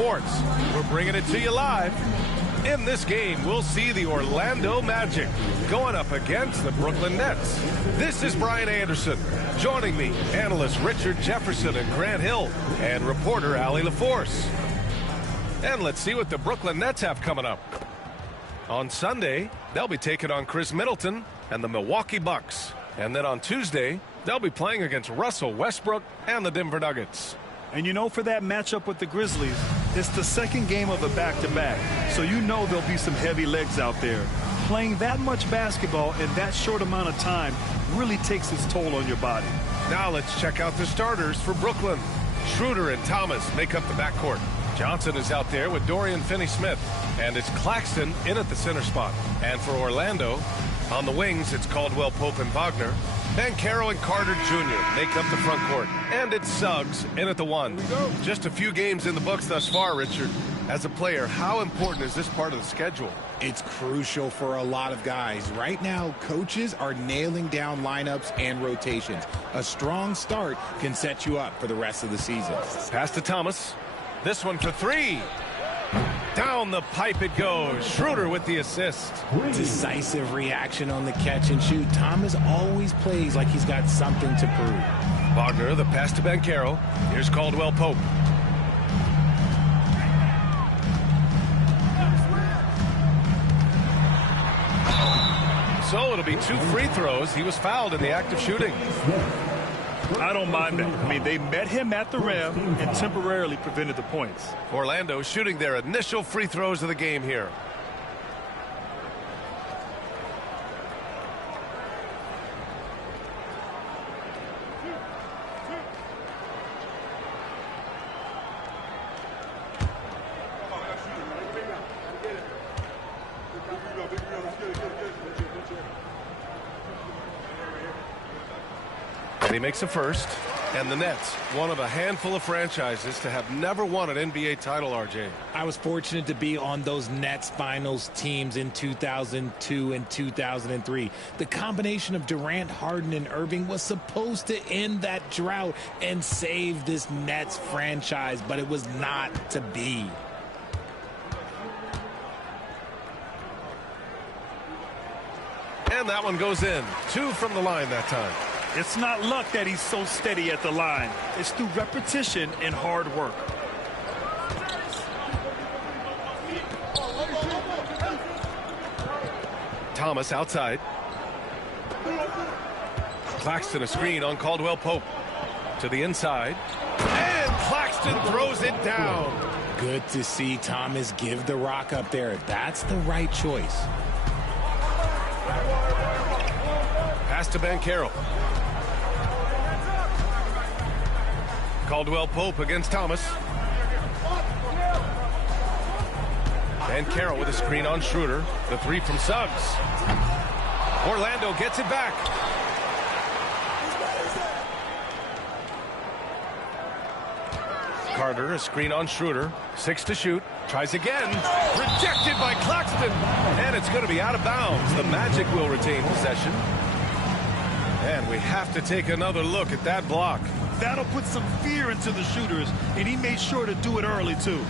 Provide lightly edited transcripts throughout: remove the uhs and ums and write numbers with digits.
Sports. We're bringing it to you live. In this game, we'll see the Orlando Magic going up against the Brooklyn Nets. This is Brian Anderson. Joining me, analysts Richard Jefferson and Grant Hill, and reporter Allie LaForce. And let's see what the Brooklyn Nets have coming up. On Sunday, they'll be taking on Chris Middleton and the Milwaukee Bucks. And then on Tuesday, they'll be playing against Russell Westbrook and the Denver Nuggets. And you know, for that matchup with the Grizzlies, it's the second game of a back-to-back. So you know there'll be some heavy legs out there. Playing that much basketball in that short amount of time really takes its toll on your body. Now let's check out the starters for Brooklyn. Schroeder and Thomas make up the backcourt. Johnson is out there with Dorian Finney-Smith. And it's Claxton in at the center spot. And for Orlando, on the wings, it's Caldwell Pope and Wagner. Banchero and Carter Jr. make up the front court. And it's Suggs in at the one. Just a few games in the books thus far, Richard. As a player, how important is this part of the schedule? It's crucial for a lot of guys. Right now, coaches are nailing down lineups and rotations. A strong start can set you up for the rest of the season. Pass to Thomas. This one for three. Down the pipe it goes. Schroeder with the assist. Decisive reaction on the catch and shoot. Thomas always plays like he's got something to prove. Wagner, the pass to Banchero. Here's Caldwell Pope. So it'll be 2 free throws. He was fouled in the act of shooting. I don't mind that. I mean, they met him at the rim and temporarily prevented the points. Orlando shooting their initial free throws of the game here. And he makes a first. And the Nets, one of a handful of franchises to have never won an NBA title, RJ. I was fortunate to be on those Nets finals teams in 2002 and 2003. The combination of Durant, Harden, and Irving was supposed to end that drought and save this Nets franchise, but it was not to be. And that one goes in. 2 from the line that time. It's not luck that he's so steady at the line. It's through repetition and hard work. Thomas outside. Claxton a screen on Caldwell Pope. To the inside. And Claxton throws it down. Good to see Thomas give the rock up there. That's the right choice. Pass to Banchero. Caldwell Pope against Thomas. Banchero with a screen on Schroeder. The 3 from Suggs. Orlando gets it back. Carter, a screen on Schroeder. 6 to shoot. Tries again. Rejected by Claxton. And it's going to be out of bounds. The Magic will retain possession. And we have to take another look at that block. That'll put some fear into the shooters, and he made sure to do it early, too.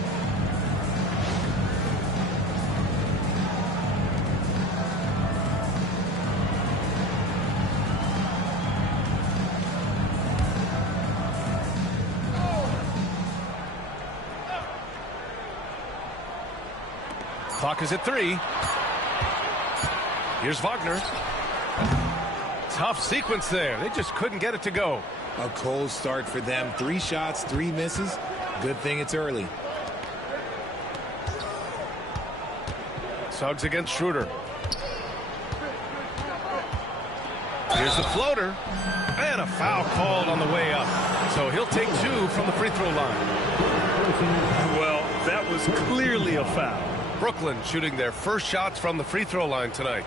Clock is at 3. Here's Wagner. Tough sequence there. They just couldn't get it to go. A cold start for them. 3 shots, 3 misses. Good thing it's early. Suggs against Schroeder. Here's the floater. And a foul called on the way up. So he'll take 2 from the free throw line. Well, that was clearly a foul. Brooklyn shooting their first shots from the free throw line tonight.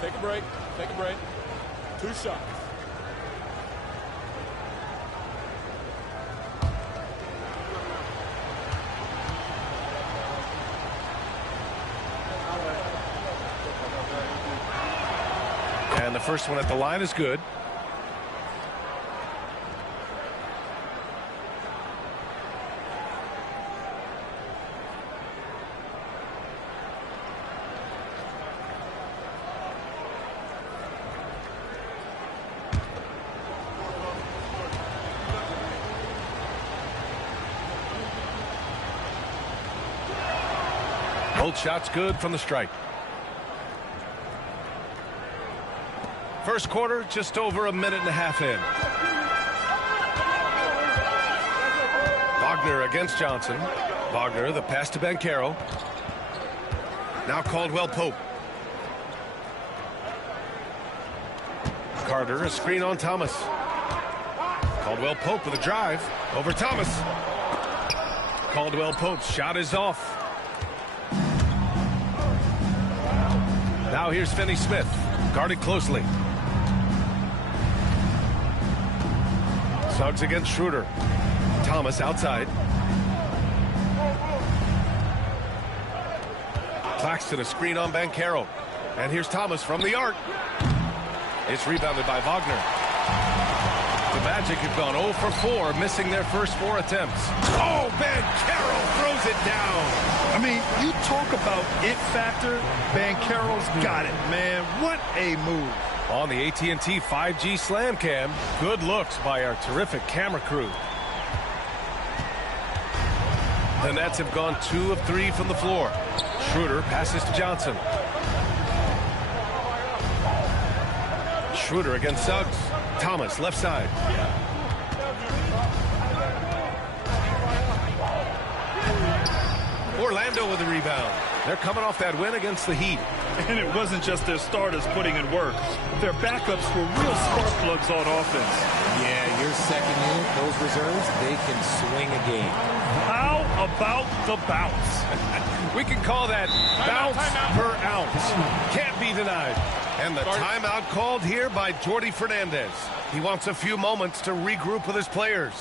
Take a break. Take a break. 2 shots. And the first one at the line is good. Both shots good from the strike. First quarter, just over a minute and a half in. Wagner against Johnson. Wagner, the pass to Banchero. Now Caldwell Pope. Carter, a screen on Thomas. Caldwell Pope with a drive over Thomas. Caldwell Pope's shot is off. Now here's Finney Smith, guarded closely. Suggs against Schroeder. Thomas outside. Claxton, a screen on Banchero. And here's Thomas from the arc. It's rebounded by Wagner. The Magic have gone 0 for 4, missing their first 4 attempts. Oh, Banchero throws it down. I mean, you talk about it factor. Banchero's got it, man. What a move. On the AT&T 5G Slam Cam, good looks by our terrific camera crew. The Nets have gone 2 of 3 from the floor. Schroeder passes to Johnson. Schroeder against Suggs. Thomas left side. Orlando with the rebound. They're coming off that win against the Heat. And it wasn't just their starters putting in work. Their backups were real spark plugs on offense. Yeah, your second unit, those reserves, they can swing a game. How about the bounce? We can call that bounce per ounce. Can't be denied. And the timeout called here by Jordi Fernandez. He wants a few moments to regroup with his players.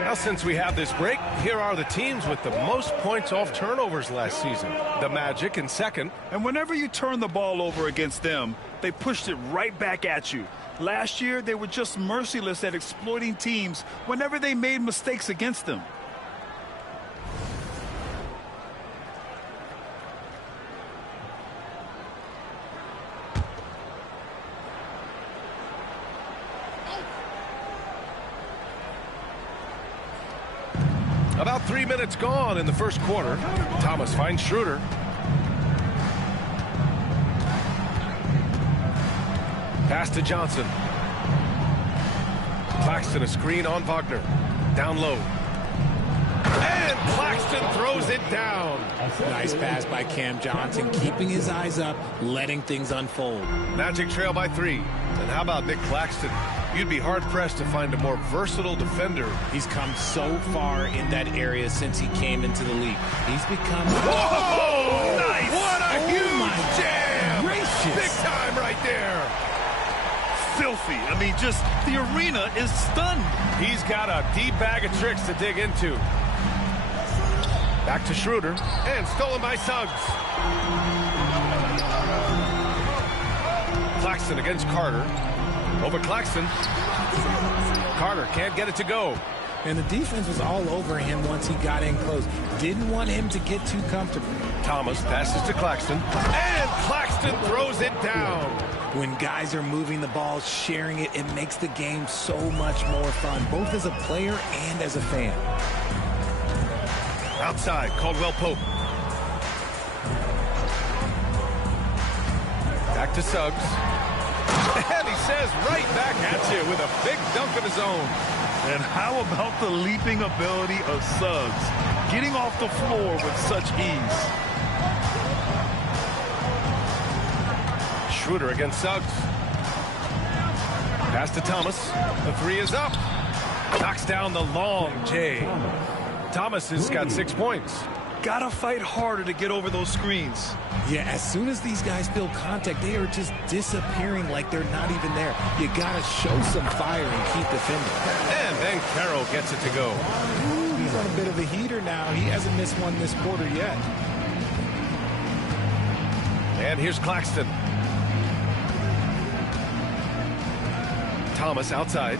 Now, since we have this break, here are the teams with the most points off turnovers last season. The Magic in second. And whenever you turn the ball over against them, they pushed it right back at you. Last year, they were just merciless at exploiting teams whenever they made mistakes against them. About 3 minutes gone in the first quarter. Thomas finds Schroeder. Pass to Johnson. Claxton, a screen on Wagner. Down low. And Claxton throws it down. Nice pass by Cam Johnson, keeping his eyes up, letting things unfold. Magic trail by 3. And how about Nick Claxton? You'd be hard-pressed to find a more versatile defender. He's come so far in that area since he came into the league. He's become... Whoa! Nice! What a huge jam! Gracious. Big time right there! Filthy. I mean, just the arena is stunned. He's got a deep bag of tricks to dig into. Back to Schroeder. And stolen by Suggs. Claxton against Carter. Over Claxton. Carter can't get it to go. And the defense was all over him once he got in close. Didn't want him to get too comfortable. Thomas passes to Claxton, and Claxton throws it down. When guys are moving the ball, sharing it, it makes the game so much more fun, both as a player and as a fan. Outside, Caldwell Pope. Back to Suggs. And he says right back at you with a big dunk of his own. And how about the leaping ability of Suggs, getting off the floor with such ease? Schroeder against Suggs. Pass to Thomas. The three is up. Knocks down the long J. Thomas has got 6 points. Gotta fight harder to get over those screens. Yeah, as soon as these guys feel contact, they are just disappearing like they're not even there. You gotta show some fire and keep defending. And then Carroll gets it to go. Ooh, he's on a bit of a heater now. He hasn't missed one this quarter yet. And here's Claxton. Thomas outside.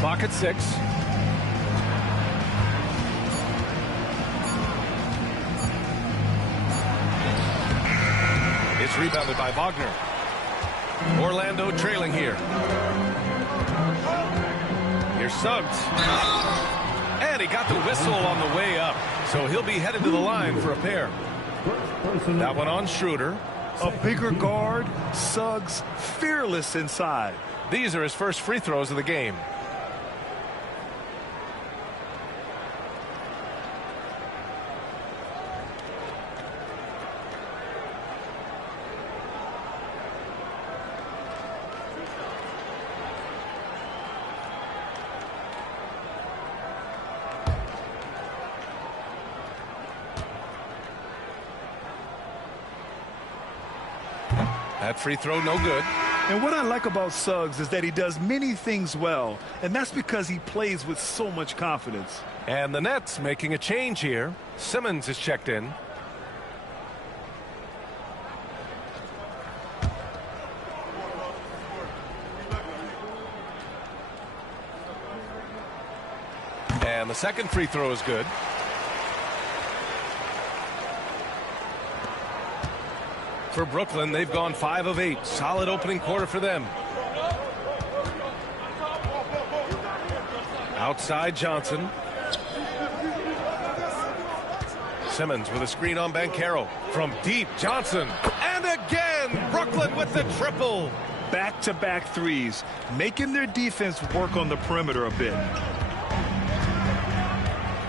Clock at 6. It's rebounded by Wagner. Orlando trailing here. Here's Suggs. And he got the whistle on the way up. So he'll be headed to the line for a pair. That one on Schroeder. A bigger guard, Suggs fearless inside. These are his first free throws of the game. That free throw no good. And what I like about Suggs is that he does many things well, and that's because he plays with so much confidence. And the Nets making a change here. Simmons is checked in. And the second free throw is good. For Brooklyn, they've gone 5 of 8. Solid opening quarter for them. Outside Johnson. Simmons with a screen on Banchero. From deep, Johnson. And again, Brooklyn with the triple. Back-to-back threes, making their defense work on the perimeter a bit.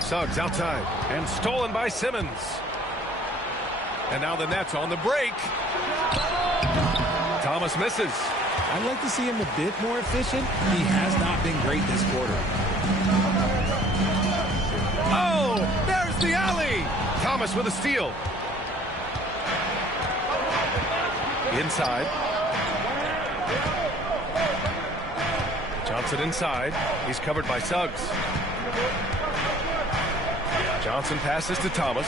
Suggs outside. And stolen by Simmons. And now the Nets on the break. Thomas misses. I'd like to see him a bit more efficient. He has not been great this quarter. Oh, there's the alley. Thomas with a steal. Inside. Johnson inside. He's covered by Suggs. Johnson passes to Thomas.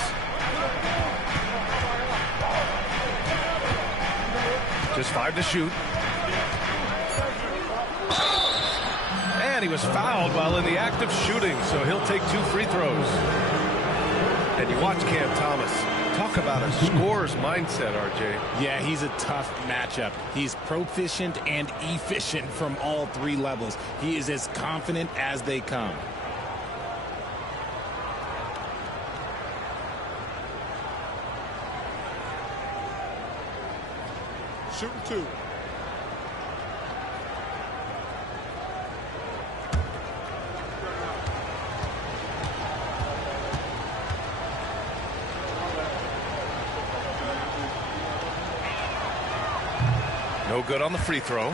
Just 5 to shoot. And he was fouled while in the act of shooting, so he'll take 2 free throws. And you watch Cam Thomas. Talk about a scorer's mindset, RJ. Yeah, he's a tough matchup. He's proficient and efficient from all 3 levels. He is as confident as they come. Shooting 2. No good on the free throw.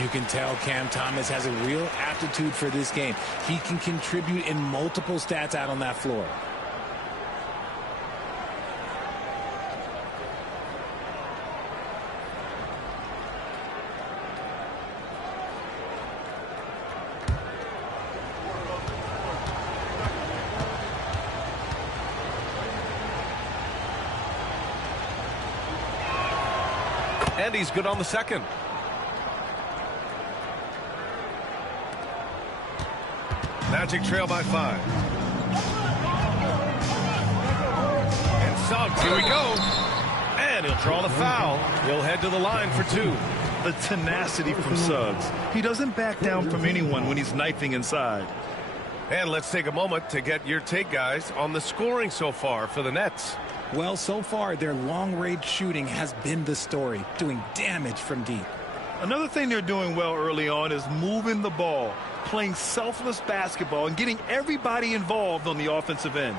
You can tell Cam Thomas has a real aptitude for this game. He can contribute in multiple stats out on that floor. And he's good on the second. Magic trail by 5. And Suggs, here we go. And he'll draw the foul. He'll head to the line for 2. The tenacity from Suggs. He doesn't back down from anyone when he's knifing inside. And let's take a moment to get your take, guys, on the scoring so far for the Nets. Well, so far, their long-range shooting has been the story, doing damage from deep. Another thing they're doing well early on is moving the ball, playing selfless basketball, and getting everybody involved on the offensive end.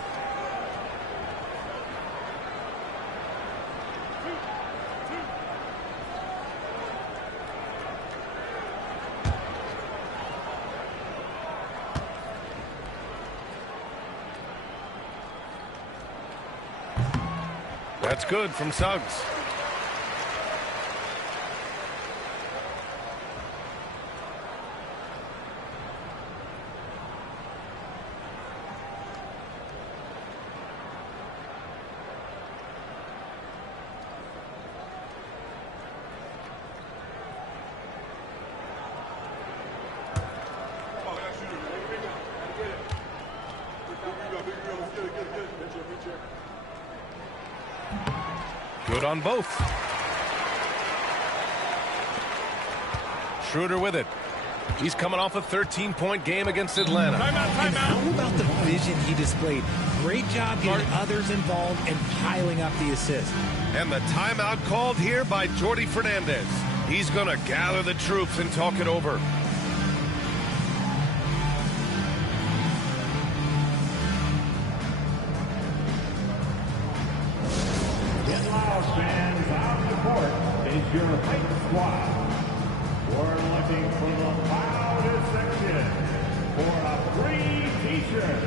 That's good from Suggs. Good on both. Schroeder with it. He's coming off a 13-point game against Atlanta. And how about the vision he displayed? Great job getting others involved and piling up the assist. And the timeout called here by Jordi Fernandez. He's going to gather the troops and talk it over. Is your height squad. We're looking for the loudest section for a free t-shirt.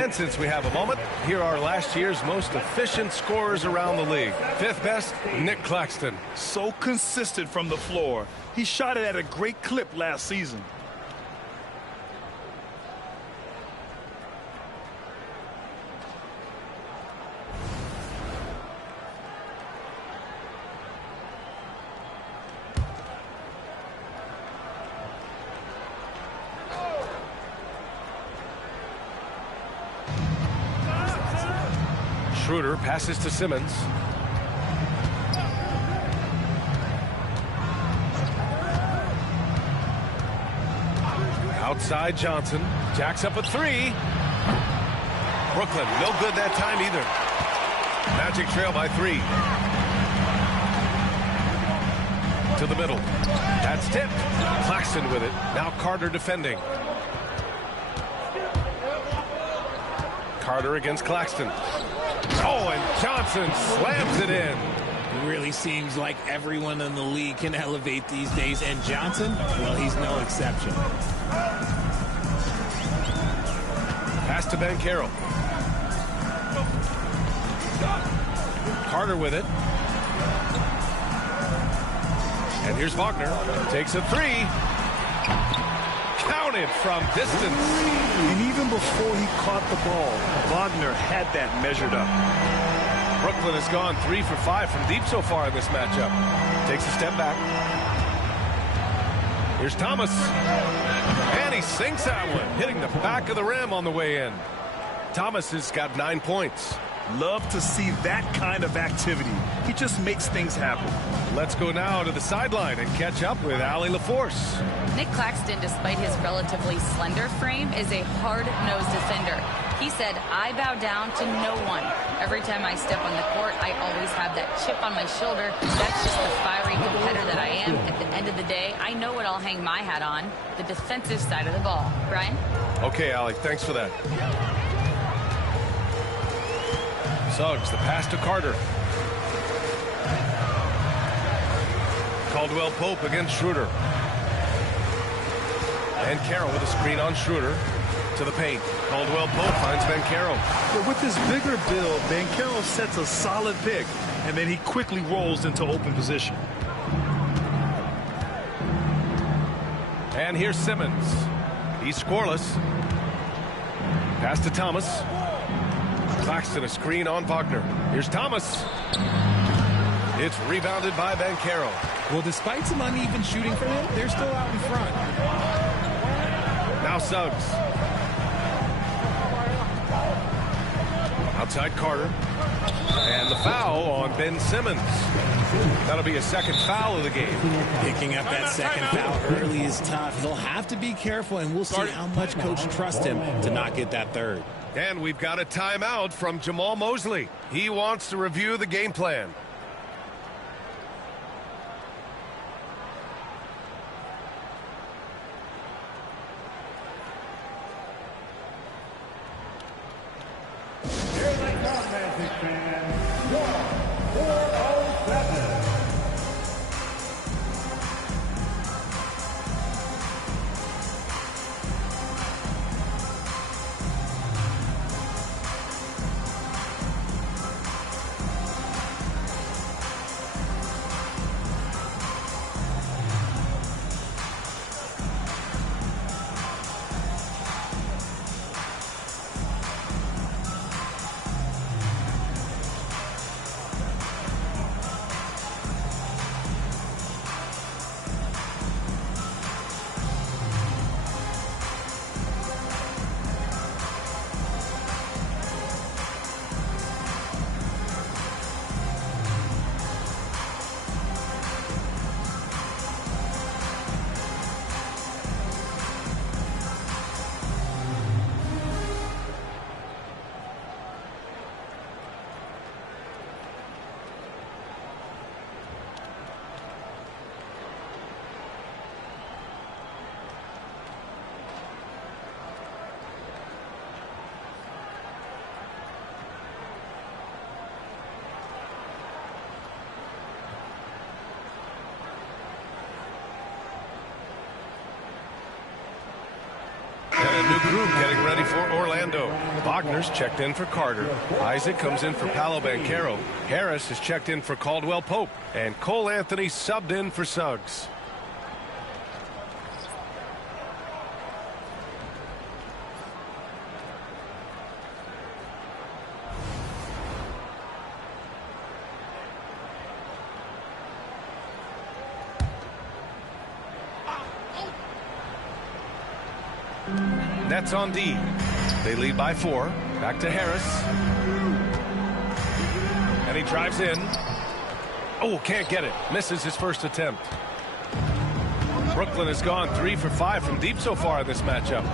And since we have a moment, here are last year's most efficient scorers around the league. 5th best, Nick Claxton. So consistent from the floor. He shot it at a great clip last season. Schroeder passes to Simmons. Outside Johnson. Jacks up a 3. Brooklyn, no good that time either. Magic trail by 3. To the middle. That's tipped. Claxton with it. Now Carter defending. Carter against Claxton. Oh, and Johnson slams it in. It really seems like everyone in the league can elevate these days, and Johnson, well, he's no exception. Pass to Ben Carroll. Carter with it. And here's Wagner. Takes a 3. Counted from distance. And even before he caught the ball, Wagner had that measured up. Brooklyn has gone 3 for 5 from deep so far in this matchup. Takes a step back. Here's Thomas. And he sinks that one, hitting the back of the rim on the way in. Thomas has got 9 points. Love to see that kind of activity. He just makes things happen. Let's go now to the sideline and catch up with Allie LaForce. Nick Claxton, despite his relatively slender frame, is a hard-nosed defender. He said, "I bow down to no one. Every time I step on the court, I always have that chip on my shoulder. That's just the fiery competitor that I am. At the end of the day, I know what I'll hang my hat on, the defensive side of the ball." Brian? Okay, Allie, thanks for that. Suggs, the pass to Carter. Caldwell Pope against Schroeder. And Carroll with a screen on Schroeder to the paint. Caldwell Pope finds Banchero. But with this bigger build, Banchero sets a solid pick, and then he quickly rolls into open position. And here's Simmons. He's scoreless. Pass to Thomas. Claxton, a screen on Wagner. Here's Thomas. It's rebounded by Banchero. Well, despite some uneven shooting from him, they're still out in front. Now Suggs. Outside Carter. And the foul on Ben Simmons. That'll be a second foul of the game. Picking up that second foul early is tough. He'll have to be careful, and we'll see how much coach trusts him to not get that third. And we've got a timeout from Jamal Mosley. He wants to review the game plan. Here they come, Magic fans. 407. New group getting ready for Orlando. Wagner's checked in for Carter. Isaac comes in for Paolo Banchero. Harris is checked in for Caldwell Pope. And Cole Anthony subbed in for Suggs. Nets on D. They lead by 4. Back to Harris. And he drives in. Oh, can't get it. Misses his first attempt. Brooklyn has gone 3 for 5 from deep so far in this matchup.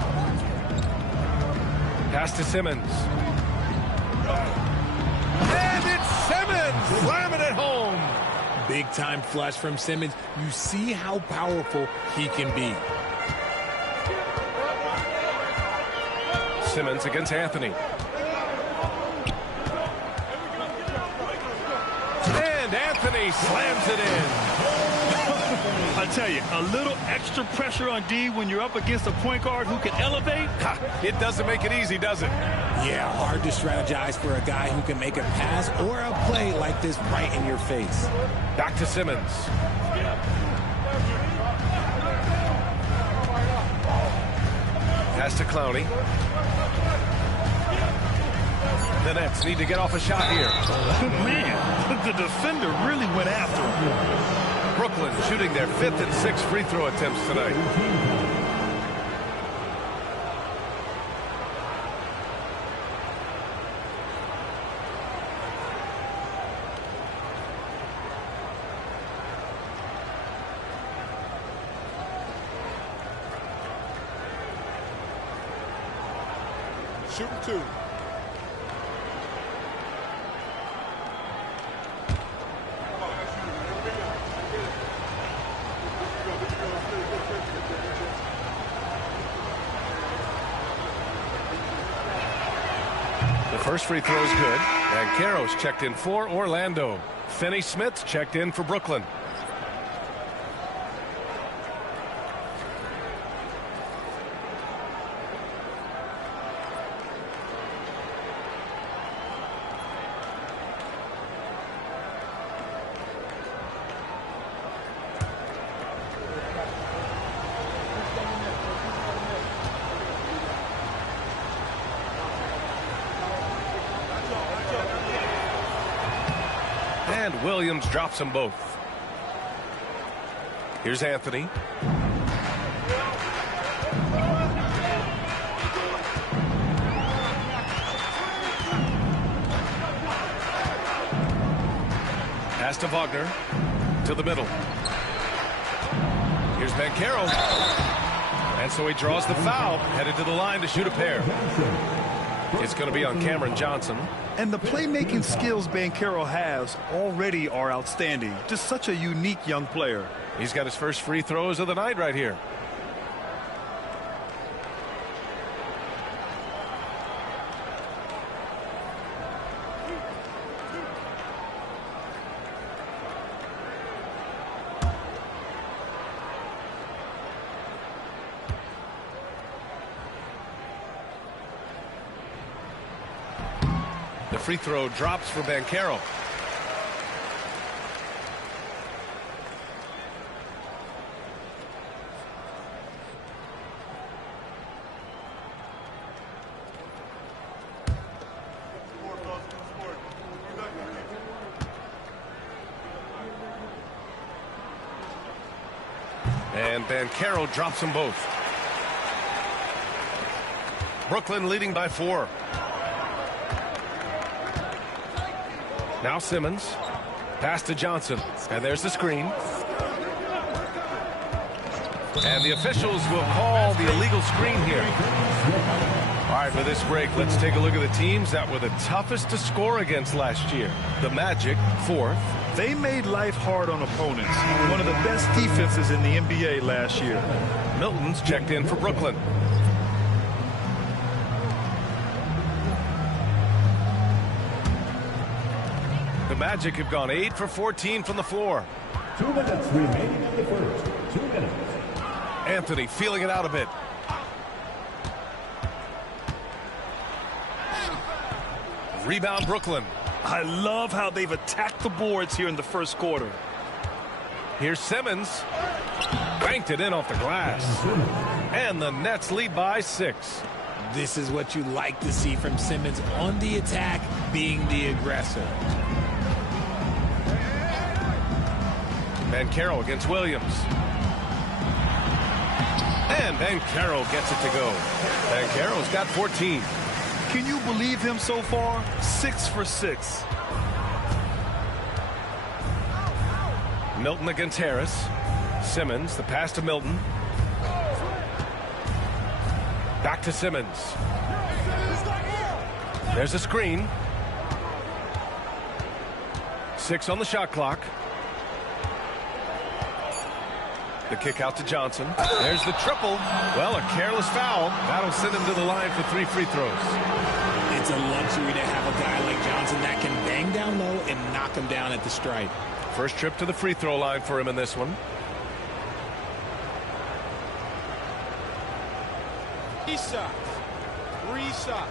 Pass to Simmons. And it's Simmons! Slamming it home! Big time flush from Simmons. You see how powerful he can be. Simmons against Anthony. And Anthony slams it in. I tell you, a little extra pressure on D when you're up against a point guard who can elevate. It doesn't make it easy, does it? Yeah, hard to strategize for a guy who can make a pass or a play like this right in your face. Back to Simmons. Pass to Clowney. The Nets need to get off a shot here. Man, the defender really went after him. Brooklyn shooting their 5th and 6th free throw attempts tonight. Shooting 2. The first free throw is good. And Caro's checked in for Orlando. Finney-Smith's checked in for Brooklyn. And Williams drops them both. Here's Anthony. Pass to Wagner. To the middle. Here's Banchero. And so he draws the foul. Headed to the line to shoot a pair. It's going to be on Cameron Johnson. And the playmaking skills Banchero has already are outstanding. Just such a unique young player. He's got his first free throws of the night right here. The free throw drops for Banchero. And Banchero drops them both. Brooklyn leading by 4. Now Simmons. Pass to Johnson. And there's the screen. And the officials will call the illegal screen here. All right, for this break, let's take a look at the teams that were the toughest to score against last year. The Magic, 4th. They made life hard on opponents. One of the best defenses in the NBA last year. Milton's checked in for Brooklyn. The Magic have gone 8 for 14 from the floor. 2 minutes remaining in the first. 2 minutes. Anthony feeling it out a bit. Rebound Brooklyn. I love how they've attacked the boards here in the first quarter. Here's Simmons. Banked it in off the glass. And the Nets lead by 6. This is what you like to see from Simmons on the attack, being the aggressor. Banchero against Williams. And Banchero gets it to go. Banchero's got 14. Can you believe him so far? 6 for 6. Milton against Harris. Simmons, the pass to Milton. Back to Simmons. There's a screen. 6 on the shot clock. The kick out to Johnson. There's the triple. Well, a careless foul. That'll send him to the line for 3 free throws. It's a luxury to have a guy like Johnson that can bang down low and knock him down at the stripe. First trip to the free throw line for him in this one. 3 shots. 3 shots.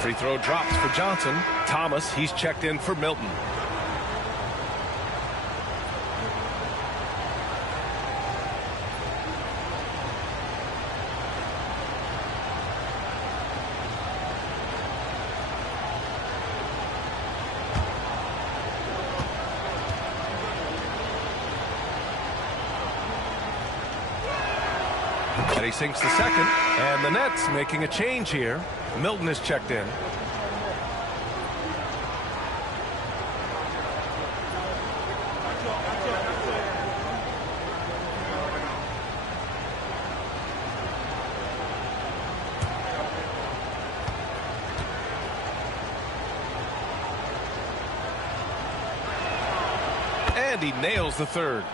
Free throw drops for Johnson. Thomas, he's checked in for Milton. And he sinks the second. And the Nets making a change here. Milton is checked in. And he nails the third.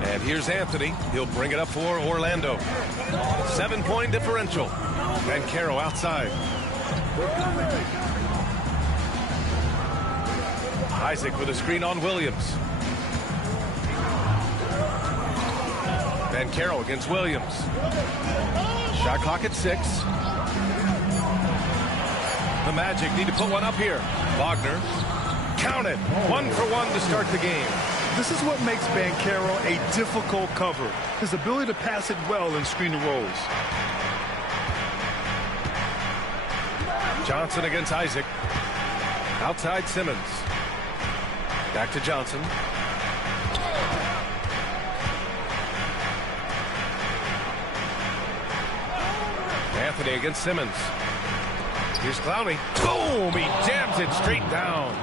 And here's Anthony. He'll bring it up for Orlando. 7-point differential. Banchero outside. Isaac with a screen on Williams. Banchero against Williams. Shot clock at 6. The Magic need to put one up here. Wagner. Count it. 1 for 1 to start the game. This is what makes Banchero a difficult cover. His ability to pass it well and screen the rolls. Johnson against Isaac. Outside Simmons. Back to Johnson. Anthony against Simmons. Here's Clowney. Boom! He jams it straight down.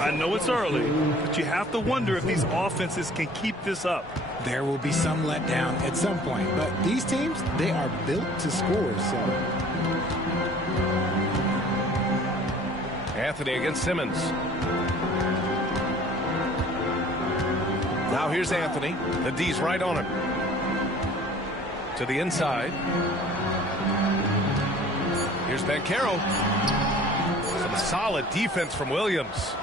I know it's early, but you have to wonder if these offenses can keep this up. There will be some letdown at some point, but these teams, they are built to score. So Anthony against Simmons. Now here's Anthony. The D's right on him. To the inside. Here's Banchero. Some solid defense from Williams.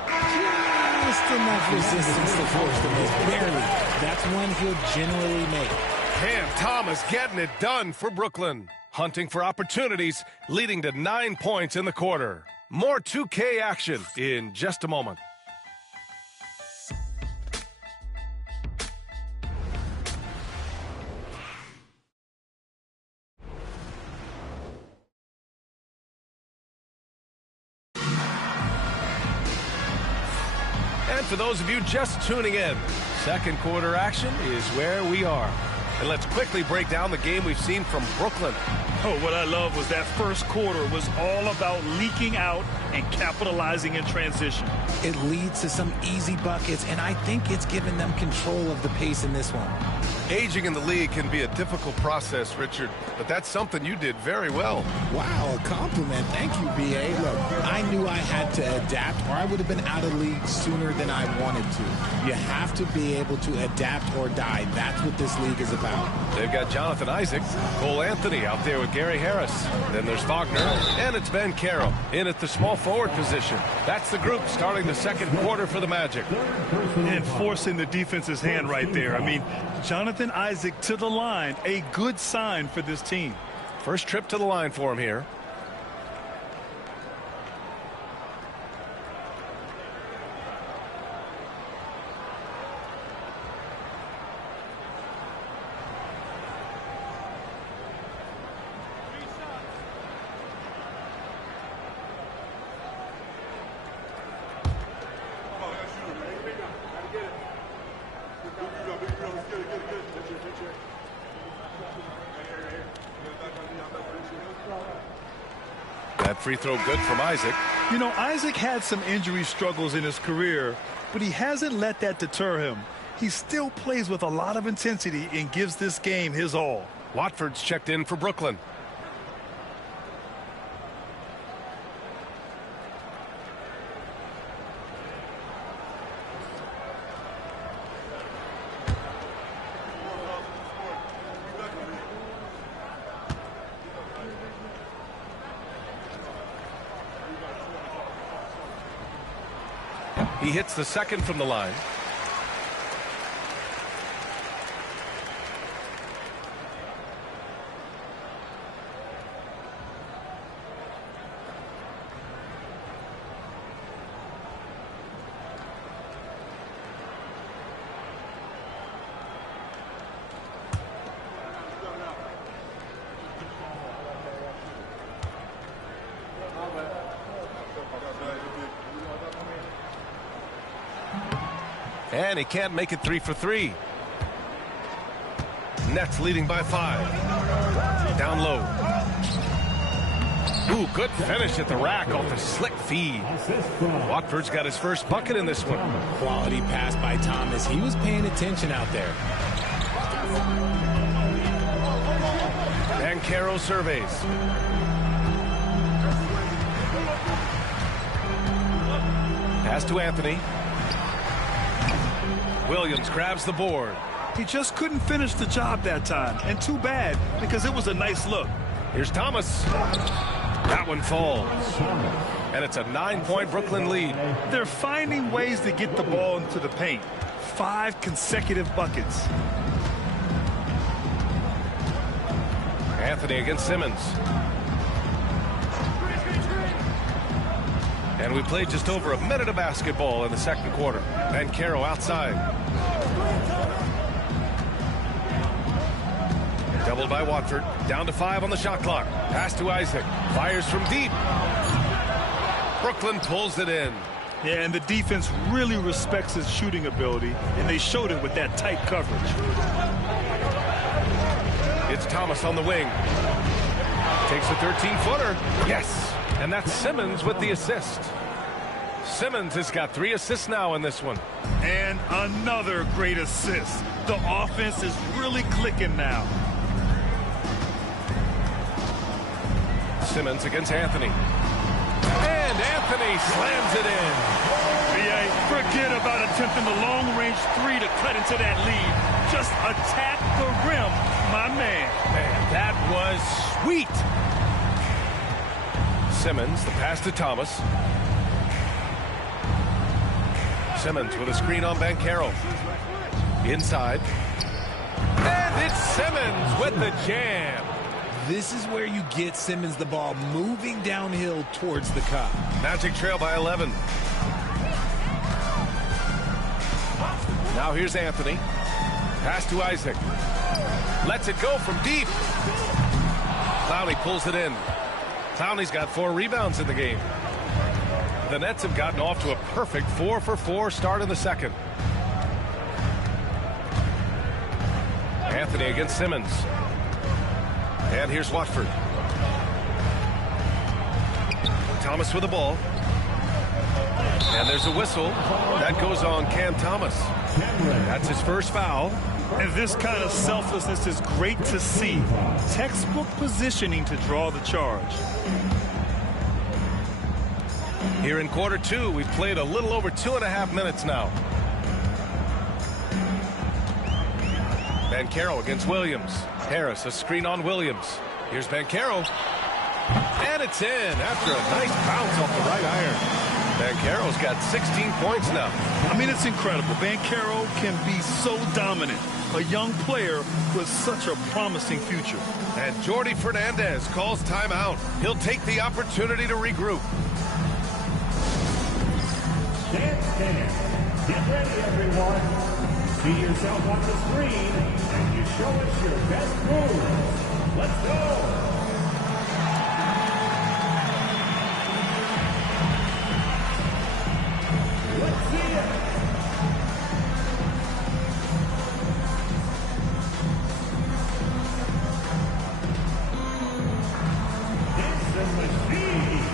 just enough resistance to force the miss. Barely. That's one he'll generally make. Cam Thomas getting it done for Brooklyn. Hunting for opportunities, leading to 9 points in the quarter. More 2K action in just a moment. And for those of you just tuning in, second quarter action is where we are. And let's quickly break down the game we've seen from Brooklyn. Oh, what I love was that first quarter was all about leaking out and capitalizing in transition. It leads to some easy buckets, and I think it's given them control of the pace in this one. Aging in the league can be a difficult process, Richard, but that's something you did very well. Wow, a compliment. Thank you, B.A. Look, I knew I had to adapt, or I would have been out of the league sooner than I wanted to. You have to be able to adapt or die. That's what this league is about. They've got Jonathan Isaac, Cole Anthony out there with Gary Harris. Then there's Wagner, and it's Banchero in at the small forward position. That's the group starting the second quarter for the Magic. And forcing the defense's hand right there. I mean, Jonathan Isaac to the line, a good sign for this team. First trip to the line for him here. That free throw good from Isaac. You know, Isaac had some injury struggles in his career, but he hasn't let that deter him. He still plays with a lot of intensity and gives this game his all. Watford's checked in for Brooklyn. He hits the second from the line. And he can't make it 3 for 3. Nets leading by 5. Down low. Ooh, good finish at the rack off a slick feed. Watford's got his first bucket in this one. Quality pass by Thomas. He was paying attention out there. Caro surveys. Pass to Anthony. Williams grabs the board. He just couldn't finish the job that time, and too bad, because it was a nice look. Here's Thomas. That one falls. And it's a 9-point Brooklyn lead. They're finding ways to get the ball into the paint. 5 consecutive buckets. Anthony against Simmons. And we played just over a minute of basketball in the second quarter. And Caro outside. Doubled by Watford. Down to 5 on the shot clock. Pass to Isaac. Fires from deep. Brooklyn pulls it in. Yeah, and the defense really respects his shooting ability, and they showed it with that tight coverage. It's Thomas on the wing. Takes a 13-footer. Yes. And that's Simmons with the assist. Simmons has got 3 assists now in this one. And another great assist. The offense is really clicking now. Simmons against Anthony. And Anthony slams it in. BA, forget about attempting the long-range 3 to cut into that lead. Just attack the rim, my man. Man, that was sweet. Simmons, the pass to Thomas. Simmons with a screen on Banchero. Inside. And it's Simmons with the jam. This is where you get Simmons the ball moving downhill towards the cup. Magic trail by 11. Now here's Anthony. Pass to Isaac. Lets it go from deep. Clowney pulls it in. Clowney's got 4 rebounds in the game. The Nets have gotten off to a perfect 4-for-4 start in the second. Anthony against Simmons. And here's Watford. Thomas with the ball. And there's a whistle. That goes on Cam Thomas. That's his first foul. And this kind of selflessness is great to see. Textbook positioning to draw the charge. Here in quarter 2, we've played a little over 2.5 minutes now. Banchero against Williams. Harris, a screen on Williams. Here's Banchero. And it's in after a nice bounce off the right iron. Banchero's got 16 points now. I mean, it's incredible. Banchero can be so dominant. A young player with such a promising future. And Jordi Fernandez calls timeout. He'll take the opportunity to regroup. Stand. Get ready, everyone. See yourself on the screen, and you show us your best moves. Let's go. Let's see it. It's the machine.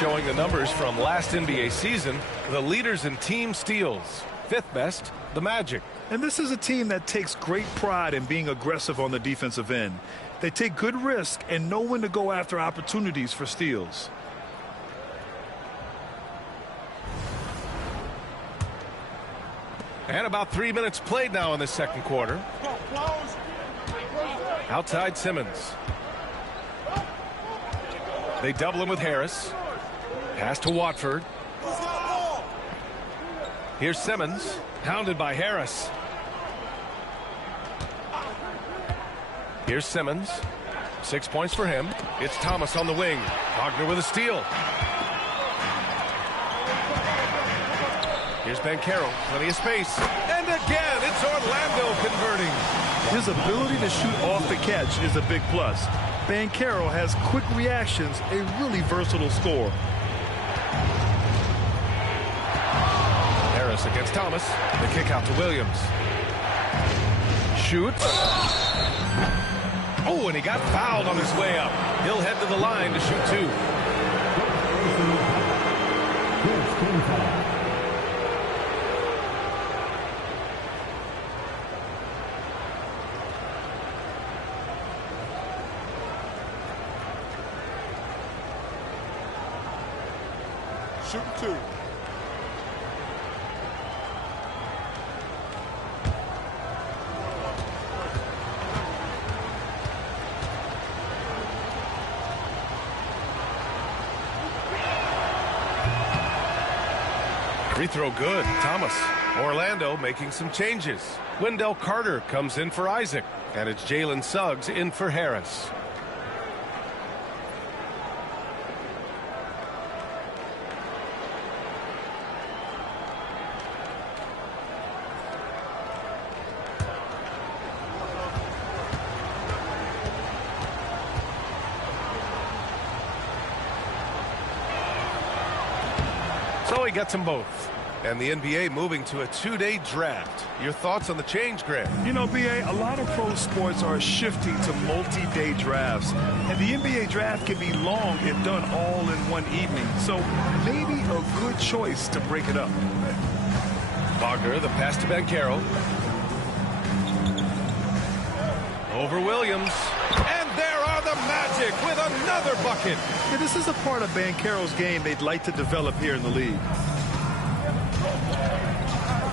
Showing the numbers from last NBA season, the leaders in team steals. 5th best, the Magic. And this is a team that takes great pride in being aggressive on the defensive end. They take good risk and know when to go after opportunities for steals. And about 3 minutes played now in the second quarter. Outside Simmons. They double him with Harris. Pass to Watford. Here's Simmons, hounded by Harris. Here's Simmons. 6 points for him. It's Thomas on the wing. Wagner with a steal. Here's Banchero, plenty of space. And again, it's Orlando converting. His ability to shoot off the catch is a big plus. Banchero has quick reactions, a really versatile scorer. Harris against Thomas. The kick out to Williams. Shoots. Oh, and he got fouled on his way up. He'll head to the line to shoot two. Shooting two. Free throw good. Thomas. Orlando making some changes. Wendell Carter comes in for Isaac. And it's Jalen Suggs in for Harris. So he gets them both. And the NBA moving to a two-day draft. Your thoughts on the change, Grant? You know, B.A., a lot of pro sports are shifting to multi-day drafts. And the NBA draft can be long if done all in one evening. So maybe a good choice to break it up. Wagner, the pass to Banchero. Over Williams. And there are the Magic with another bucket. Yeah, this is a part of Banchero's game they'd like to develop here in the league.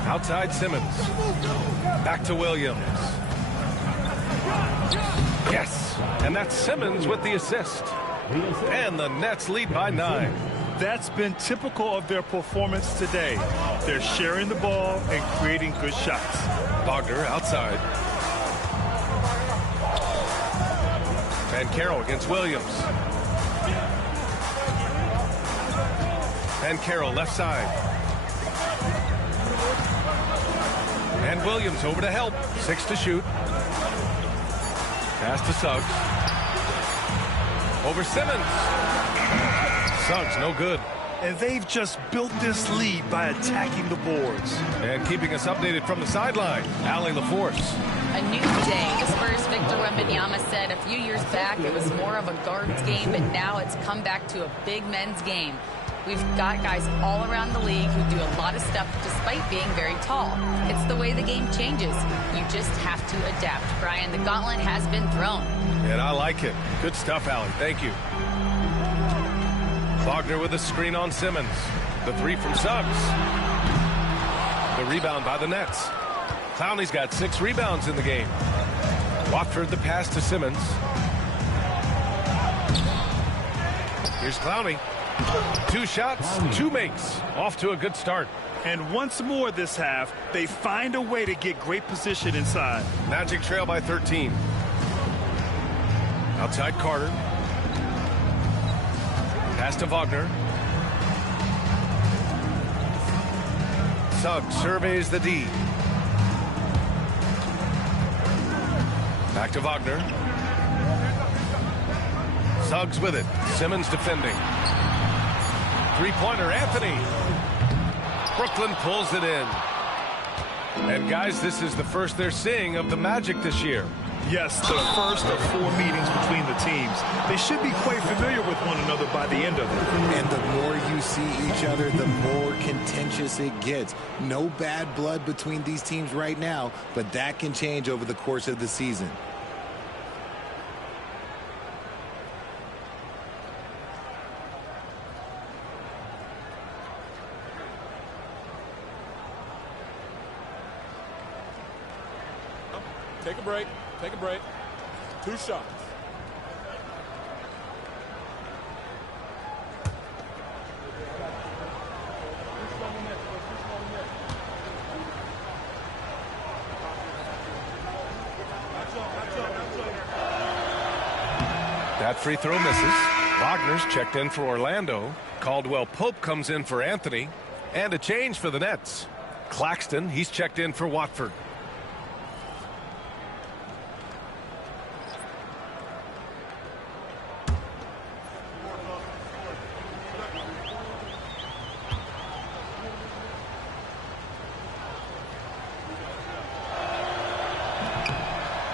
Outside Simmons. Back to Williams. Yes. And that's Simmons with the assist. And the Nets lead by 9. That's been typical of their performance today. They're sharing the ball and creating good shots. Wagner outside. Banchero against Williams. Banchero left side. And Williams over to help. 6 to shoot. Pass to Suggs. Over Simmons. Suggs no good. And they've just built this lead by attacking the boards. And keeping us updated from the sideline, Allie LaForce. A new day. The Spurs' Victor Wembanyama said a few years back it was more of a guards game, but now it's come back to a big men's game. We've got guys all around the league who do a lot of stuff despite being very tall. It's the way the game changes. You just have to adapt. Brian, the gauntlet has been thrown. And I like it. Good stuff, Allie. Thank you. Wagner with a screen on Simmons. The three from Suggs. The rebound by the Nets. Clowney's got 6 rebounds in the game. Watford the pass to Simmons. Here's Clowney. 2 shots, 2 makes. Off to a good start. And once more this half, they find a way to get great position inside. Magic trail by 13. Outside Carter. Pass to Wagner. Suggs surveys the D. Back to Wagner. Suggs with it. Simmons defending. Three-pointer, Anthony. Brooklyn pulls it in. And guys, this is the first they're seeing of the Magic this year. Yes, the first of 4 meetings between the teams. They should be quite familiar with one another. another by the end of it. And the more you see each other, the more contentious it gets. No bad blood between these teams right now, but that can change over the course of the season. Take a break. Take a break. 2 shots. That free throw misses. Wagner's checked in for Orlando. Caldwell Pope comes in for Anthony. And a change for the Nets. Claxton, he's checked in for Watford.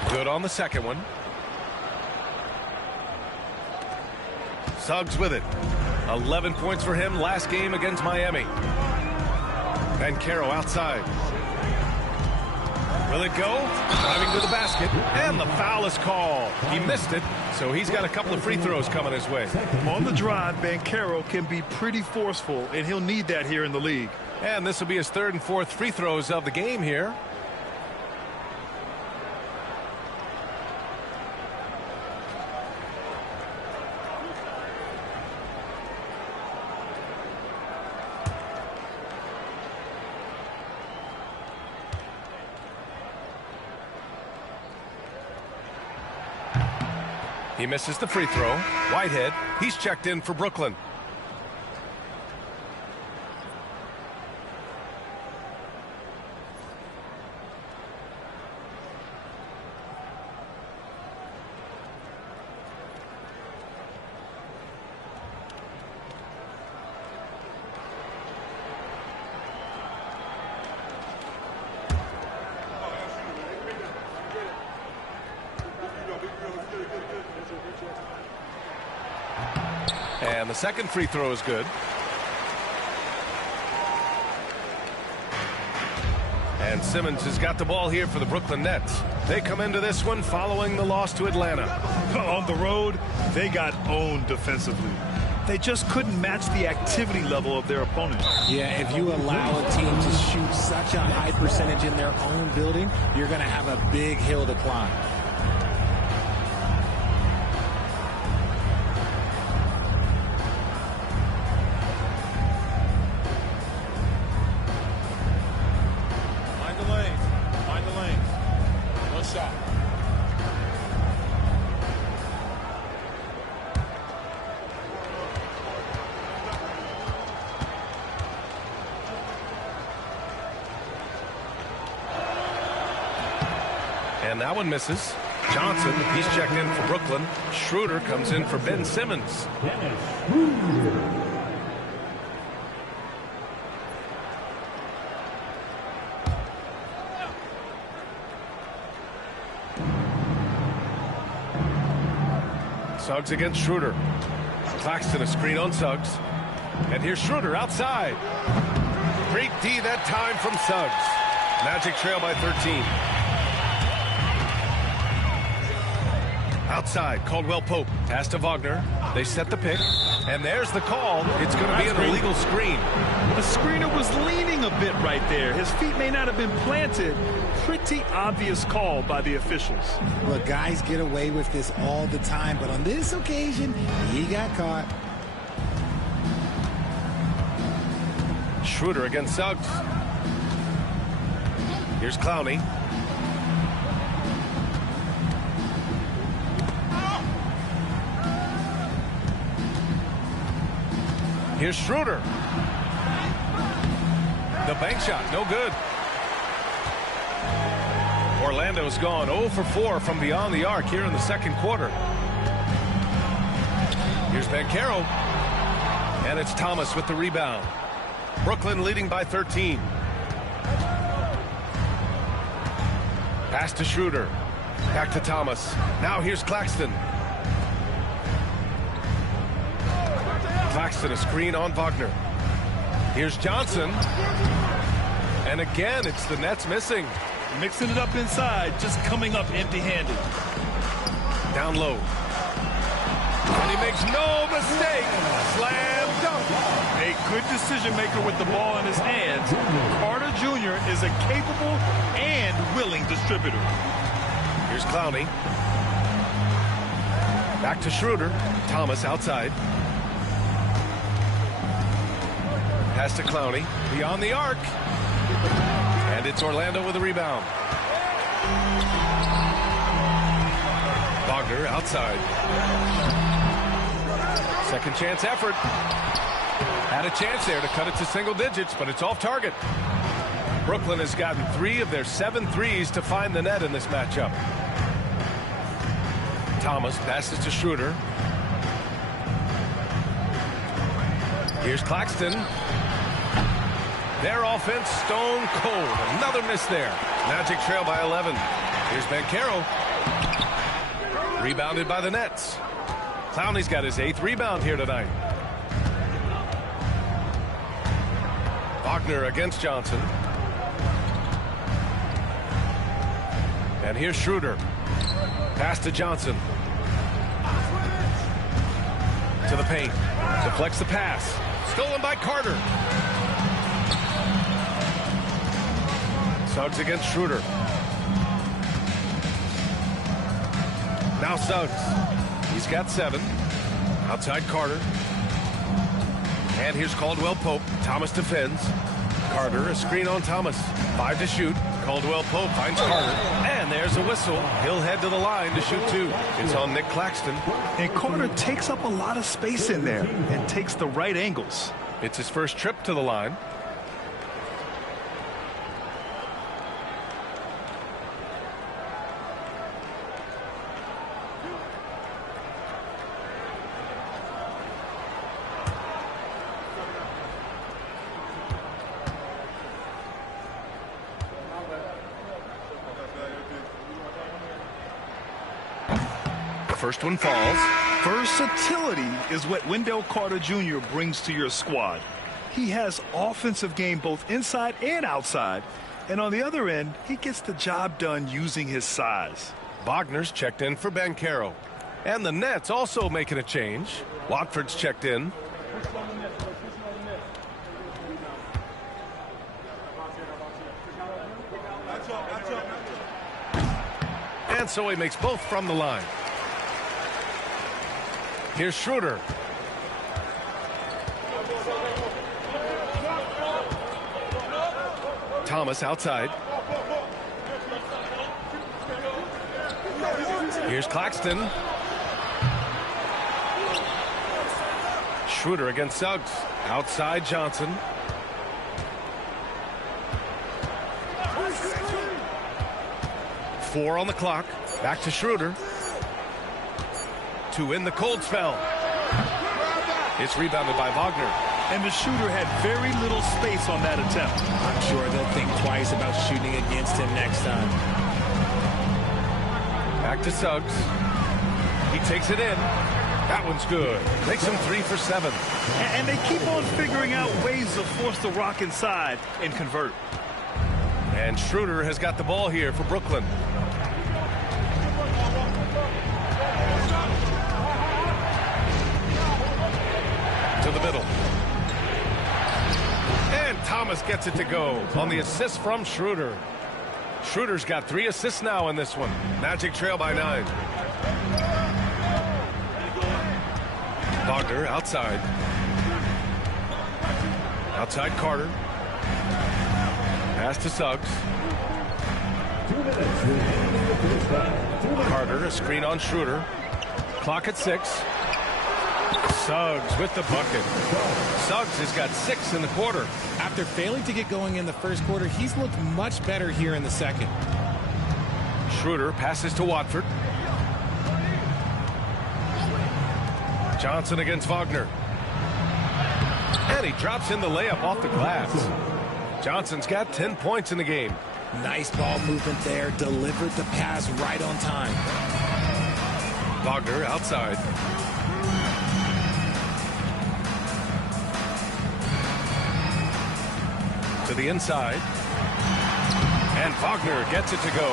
Good on the second one. Suggs with it. 11 points for him last game against Miami. And Caro outside. Will it go? Driving to the basket. And the foul is called. He missed it, so he's got a couple of free throws coming his way. On the drive, Banchero can be pretty forceful, and he'll need that here in the league. And this will be his 3rd and 4th free throws of the game here. He misses the free throw. Whitehead, he's checked in for Brooklyn. And the second free throw is good. And Simmons has got the ball here for the Brooklyn Nets. They come into this one following the loss to Atlanta. On the road, they got owned defensively. They just couldn't match the activity level of their opponent. Yeah, if you allow a team to shoot such a high percentage in their own building, you're going to have a big hill to climb. And that one misses. Johnson, he's checked in for Brooklyn. Schroeder comes in for Ben Simmons. Suggs against Schroeder. Claxton a screen on Suggs. And here's Schroeder outside. Great D that time from Suggs. Magic trail by 13. Outside, Caldwell Pope. Pass to Wagner. They set the pick. And there's the call. It's going to be an illegal screen. The screener was leaning a bit right there. His feet may not have been planted. Pretty obvious call by the officials. Look, guys get away with this all the time, but on this occasion, he got caught. Schroeder against Suggs. Here's Clowney. Here's Schroeder. The bank shot, no good. Orlando's gone 0 for 4 from beyond the arc here in the second quarter. Here's Banchero. And it's Thomas with the rebound. Brooklyn leading by 13. Pass to Schroeder. Back to Thomas. Now here's Claxton. Claxton, a screen on Wagner. Here's Johnson. And again, it's the Nets missing. Mixing it up inside, just coming up empty-handed. Down low. And he makes no mistake. Slam dunk. A good decision maker with the ball in his hands. Carter Jr. is a capable and willing distributor. Here's Clowney. Back to Schroeder. Thomas outside. Pass to Clowney. Beyond the arc. And it's Orlando with a rebound. Wagner outside. Second chance effort. Had a chance there to cut it to single digits, but it's off target. Brooklyn has gotten 3 of their 7 threes to find the net in this matchup. Thomas passes to Schroeder. Here's Claxton. Their offense stone cold. Another miss there. Magic trail by 11. Here's Banchero. Rebounded by the Nets. Clowney's got his 8th rebound here tonight. Wagner against Johnson. And here's Schroeder. Pass to Johnson. To the paint. Deflects the pass. Stolen by Carter. Suggs against Schroeder. Now Suggs. He's got 7. Outside Carter. And here's Caldwell Pope. Thomas defends. Carter, a screen on Thomas. 5 to shoot. Caldwell Pope finds Carter. And there's a whistle. He'll head to the line to shoot 2. It's on Nick Claxton. And Carter takes up a lot of space in there and takes the right angles. It's his first trip to the line. First one falls. Versatility is what Wendell Carter Jr. brings to your squad. He has offensive game both inside and outside. And on the other end, he gets the job done using his size. Wagner's checked in for Banchero. And the Nets also making a change. Watford's checked in. And so he makes both from the line. Here's Schroeder. Thomas outside. Here's Claxton. Schroeder against Suggs. Outside Johnson. Four on the clock. Back to Schroeder. To win the cold spell. It's rebounded by Wagner. And the shooter had very little space on that attempt. I'm sure they'll think twice about shooting against him next time. Back to Suggs. He takes it in. That one's good. Makes him 3 for 7. And they keep on figuring out ways to force the rock inside and convert. And Schroeder has got the ball here for Brooklyn. To the middle. And Thomas gets it to go on the assist from Schroeder. Schroeder's got 3 assists now in this one. Magic trail by 9. Wagner outside. Outside Carter. Pass to Suggs. Carter, a screen on Schroeder. Clock at 6. Suggs with the bucket. Suggs has got 6 in the quarter. After failing to get going in the first quarter, he's looked much better here in the second. Schroeder passes to Watford. Johnson against Wagner. And he drops in the layup off the glass. Johnson's got 10 points in the game. Nice ball movement there. Delivered the pass right on time. Wagner outside. the inside. And Wagner gets it to go.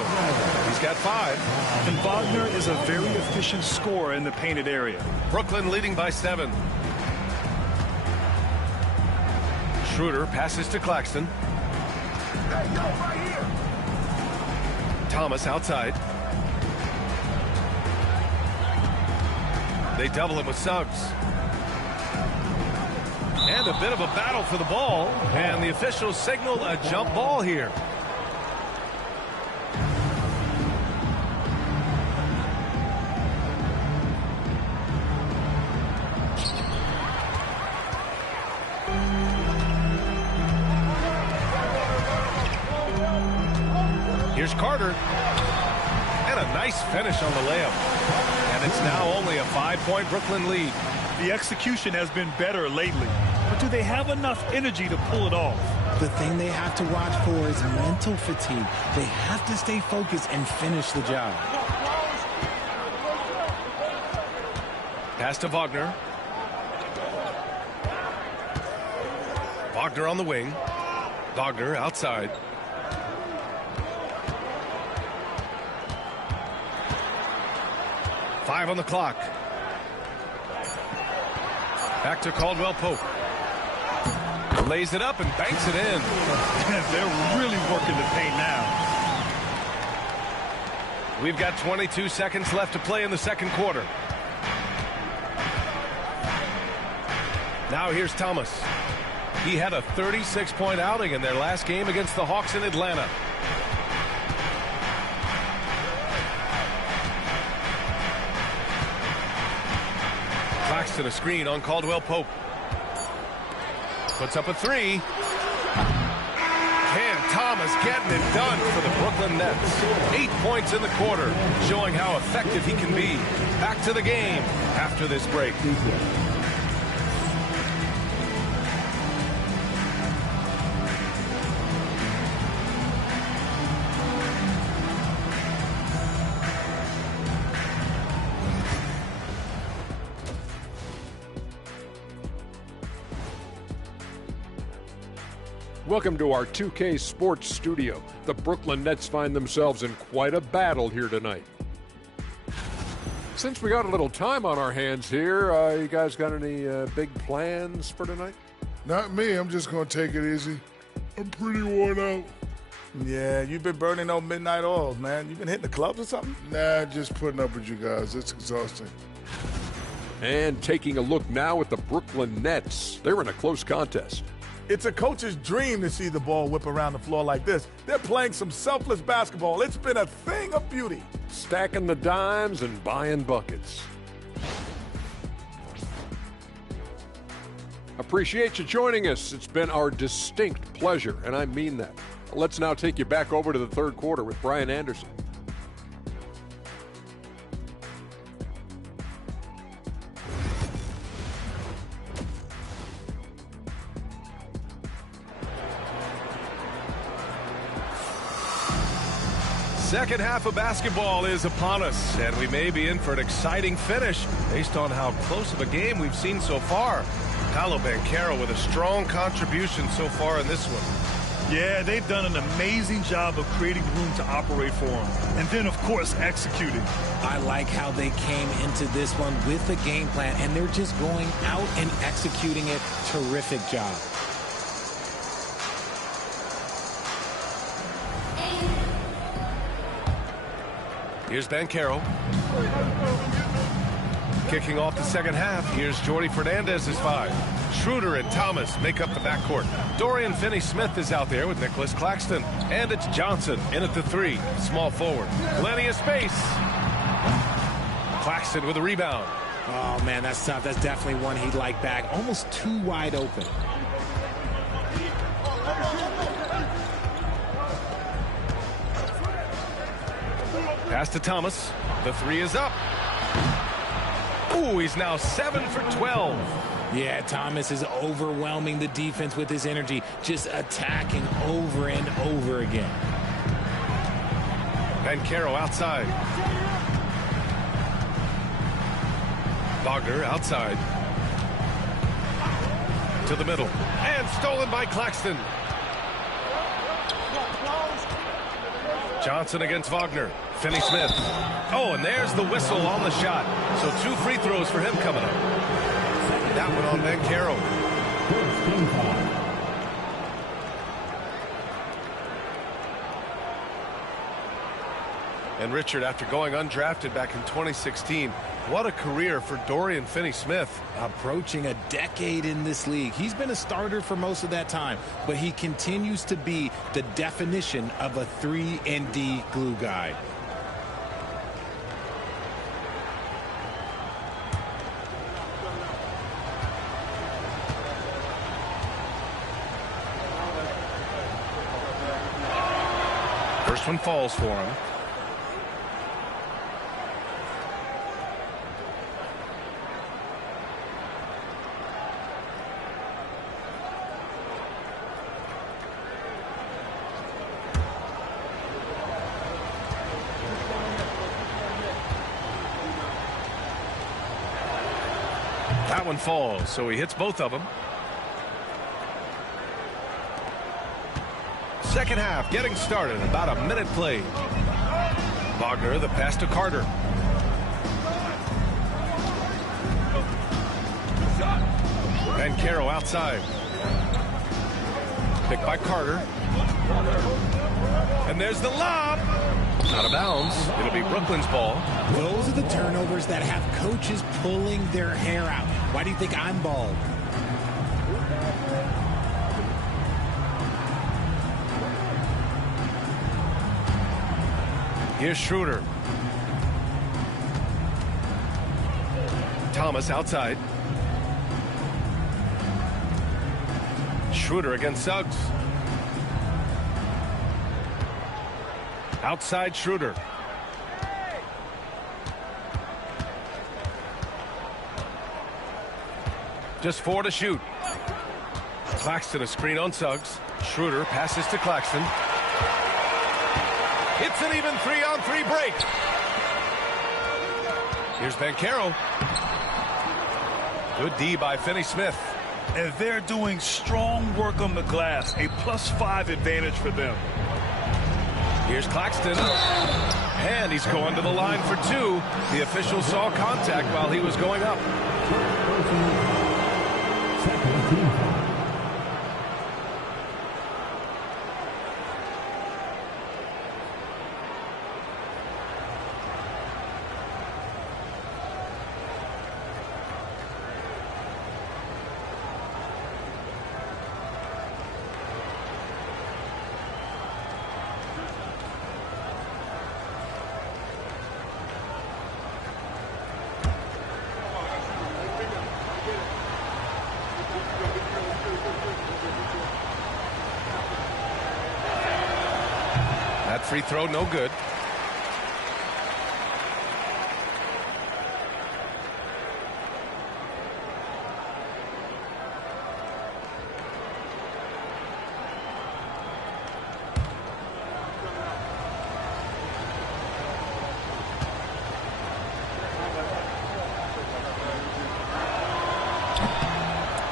He's got 5. And Wagner is a very efficient scorer in the painted area. Brooklyn leading by 7. Schroeder passes to Claxton. Thomas outside. They double him with Suggs. And a bit of a battle for the ball. And the officials signal a jump ball here. Here's Carter. And a nice finish on the layup. And it's now only a 5-point Brooklyn lead. The execution has been better lately. But do they have enough energy to pull it off? The thing they have to watch for is mental fatigue. They have to stay focused and finish the job. Pass to Wagner. Wagner on the wing. Wagner outside. Five on the clock. Back to Caldwell Pope. Lays it up and banks it in. They're really working the paint now. We've got 22 seconds left to play in the second quarter. Now here's Thomas. He had a 36-point outing in their last game against the Hawks in Atlanta. Claxton a screen on Caldwell Pope. Puts up a 3. And Thomas getting it done for the Brooklyn Nets. 8 points in the quarter, showing how effective he can be. Back to the game after this break. Welcome to our 2K Sports Studio. The Brooklyn Nets find themselves in quite a battle here tonight. Since we got a little time on our hands here, you guys got any big plans for tonight? Not me. I'm just going to take it easy. I'm pretty worn out. Yeah, you've been burning those midnight oils, man. You been hitting the clubs or something? Nah, just putting up with you guys. It's exhausting. And taking a look now at the Brooklyn Nets. They're in a close contest. It's a coach's dream to see the ball whip around the floor like this. They're playing some selfless basketball. It's been a thing of beauty. Stacking the dimes and buying buckets. Appreciate you joining us. It's been our distinct pleasure, and I mean that. Let's now take you back over to the third quarter with Brian Anderson. Second half of basketball is upon us, and we may be in for an exciting finish based on how close of a game we've seen so far. Paolo Banchero with a strong contribution so far in this one. Yeah, they've done an amazing job of creating room to operate for him. And then, of course, executing. I like how they came into this one with a game plan, and they're just going out and executing it. Terrific job. Here's Banchero. Kicking off the second half, here's Jordi Fernandez's 5. Schroeder and Thomas make up the backcourt. Dorian Finney-Smith is out there with Nicholas Claxton. And it's Johnson in at the 3, small forward. Plenty of space. Claxton with a rebound. Oh, man, that's tough. That's definitely one he'd like back. Almost too wide open. Pass to Thomas. The 3 is up. Ooh, he's now 7 for 12. Yeah, Thomas is overwhelming the defense with his energy, just attacking over and over again. Banchero outside. Wagner outside. To the middle. And stolen by Claxton. Johnson against Wagner. Finney Smith. Oh, and there's the whistle on the shot. So 2 free throws for him coming up. That one on Bancaro. And Richard, after going undrafted back in 2016, what a career for Dorian Finney-Smith. Approaching a decade in this league. He's been a starter for most of that time, but he continues to be the definition of a 3-and-D glue guy. First one falls for him. That one falls, so he hits both of them. Second half getting started, about a minute played. Wagner, the pass to Carter. Bancaro outside. Picked by Carter. And there's the lob. Out of bounds. It'll be Brooklyn's ball. Those are the turnovers that have coaches pulling their hair out. Why do you think I'm bald? Here's Schroeder. Thomas outside. Schroeder against Suggs. Outside Schroeder. Just 4 to shoot. Claxton a screen on Suggs. Schroeder passes to Claxton. It's an even 3-on-3 break. Here's Bancaro. Good D by Finney-Smith. And they're doing strong work on the glass. A +5 advantage for them. Here's Claxton. And he's going to the line for 2. The official saw contact while he was going up. That free throw, no good.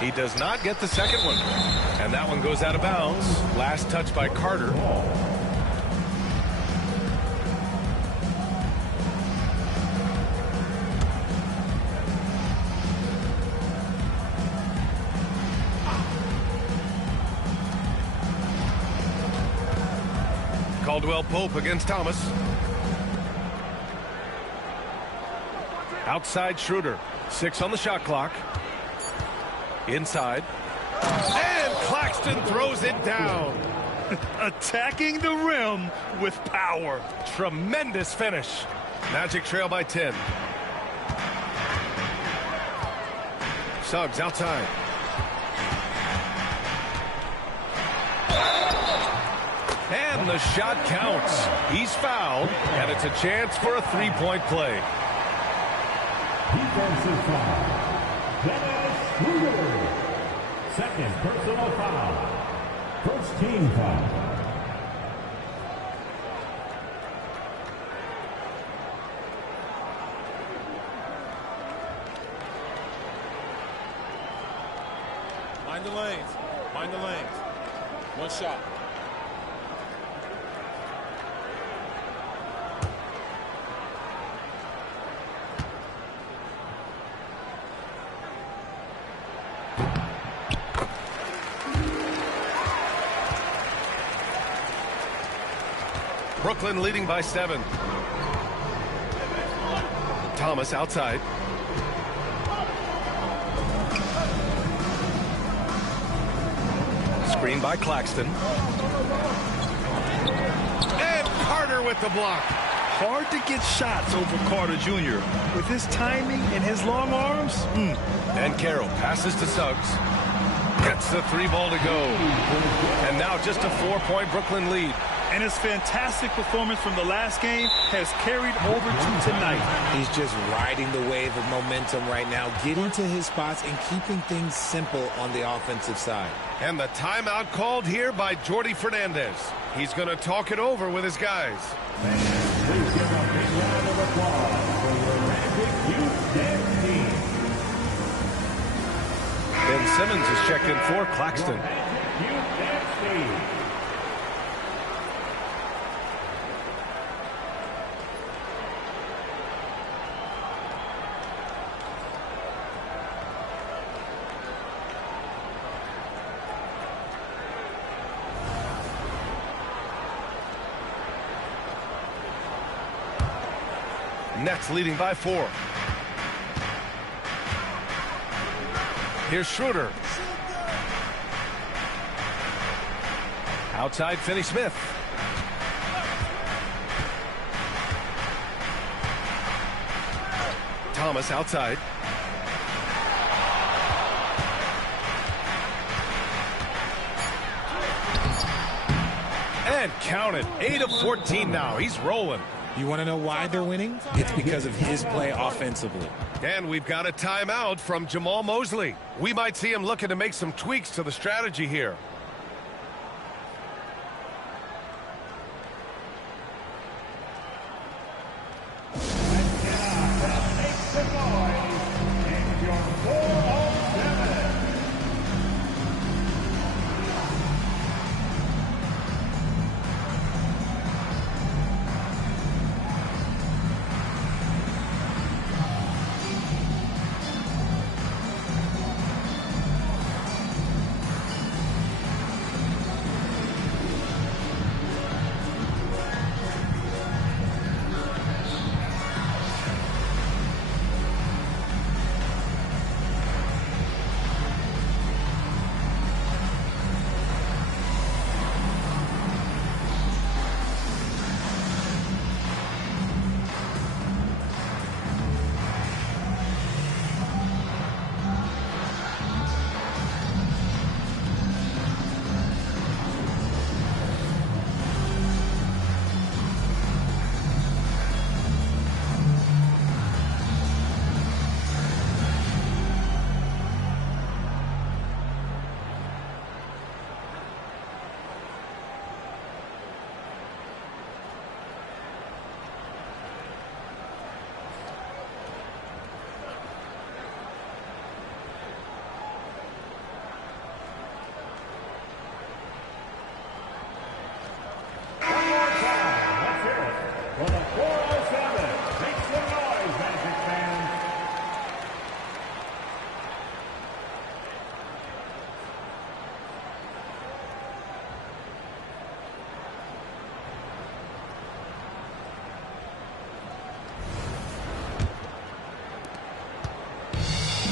He does not get the second one. And that one goes out of bounds. Last touch by Carter. Caldwell Pope against Thomas. Outside Schroeder. 6 on the shot clock. Inside. And Claxton throws it down. Attacking the rim with power. Tremendous finish. Magic trail by 10. Suggs outside. And the shot counts. He's fouled, and it's a chance for a three-point play. Defensive foul. Dennis Schroeder. Second personal foul. First team foul. Mind the lanes. Mind the lanes. One shot. Brooklyn leading by 7. Thomas outside. Screen by Claxton. And Carter with the block. Hard to get shots over Carter Jr. With his timing and his long arms. And Carroll passes to Suggs. Gets the 3 ball to go. And now just a 4-point Brooklyn lead. And his fantastic performance from the last game has carried over to tonight. He's just riding the wave of momentum right now, getting to his spots and keeping things simple on the offensive side. And the timeout called here by Jordi Fernandez. He's going to talk it over with his guys. Please give a big round of applause for your Magic Youth Dance Team. Ben Simmons is checked in for Claxton. Youth Dance Team. Nets leading by 4. Here's Schroeder. Outside, Finney-Smith. Thomas outside. And count it. 8 of 14 now. He's rolling. You want to know why they're winning? It's because of his play offensively. And we've got a timeout from Jamal Mosley. We might see him looking to make some tweaks to the strategy here.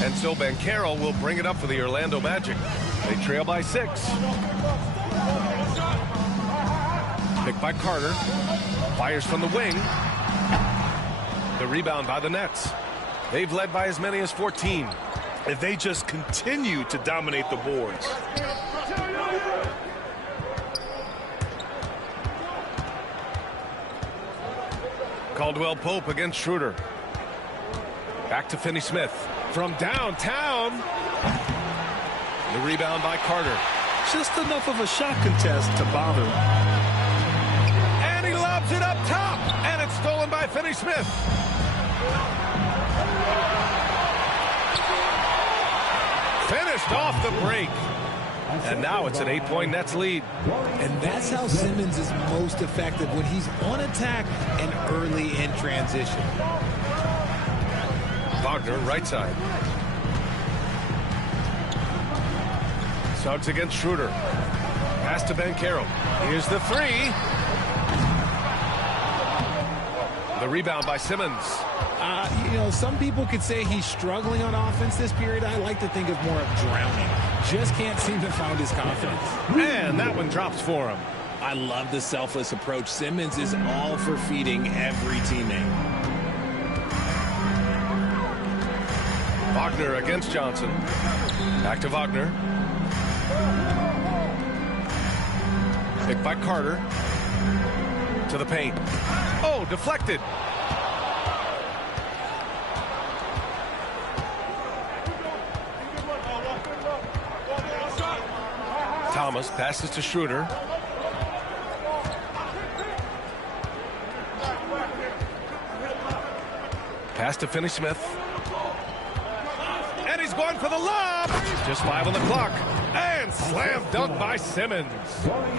And so Banchero will bring it up for the Orlando Magic. They trail by 6. Picked by Carter. Fires from the wing. The rebound by the Nets. They've led by as many as 14. If they just continue to dominate the boards. Caldwell Pope against Schroeder. Back to Finney-Smith. From downtown. The rebound by Carter. Just enough of a shot contest to bother him. And he lobs it up top. And it's stolen by Finney-Smith. Finished off the break. And now it's an 8-point Nets lead. And that's how Simmons is most effective, when he's on attack and early in transition. Wagner, right side. Suggs against Schroeder. Pass to Banchero. Here's the 3. The rebound by Simmons. You know, some people could say he's struggling on offense this period. I like to think of more of drowning. Just can't seem to find his confidence. And that one drops for him. I love the selfless approach. Simmons is all for feeding every teammate. Wagner against Johnson. Back to Wagner. Picked by Carter. To the paint. Oh, deflected. Thomas passes to Schroeder. Pass to Finney-Smith. And he's going for the lob. Just 5 on the clock. And slam dunk by Simmons.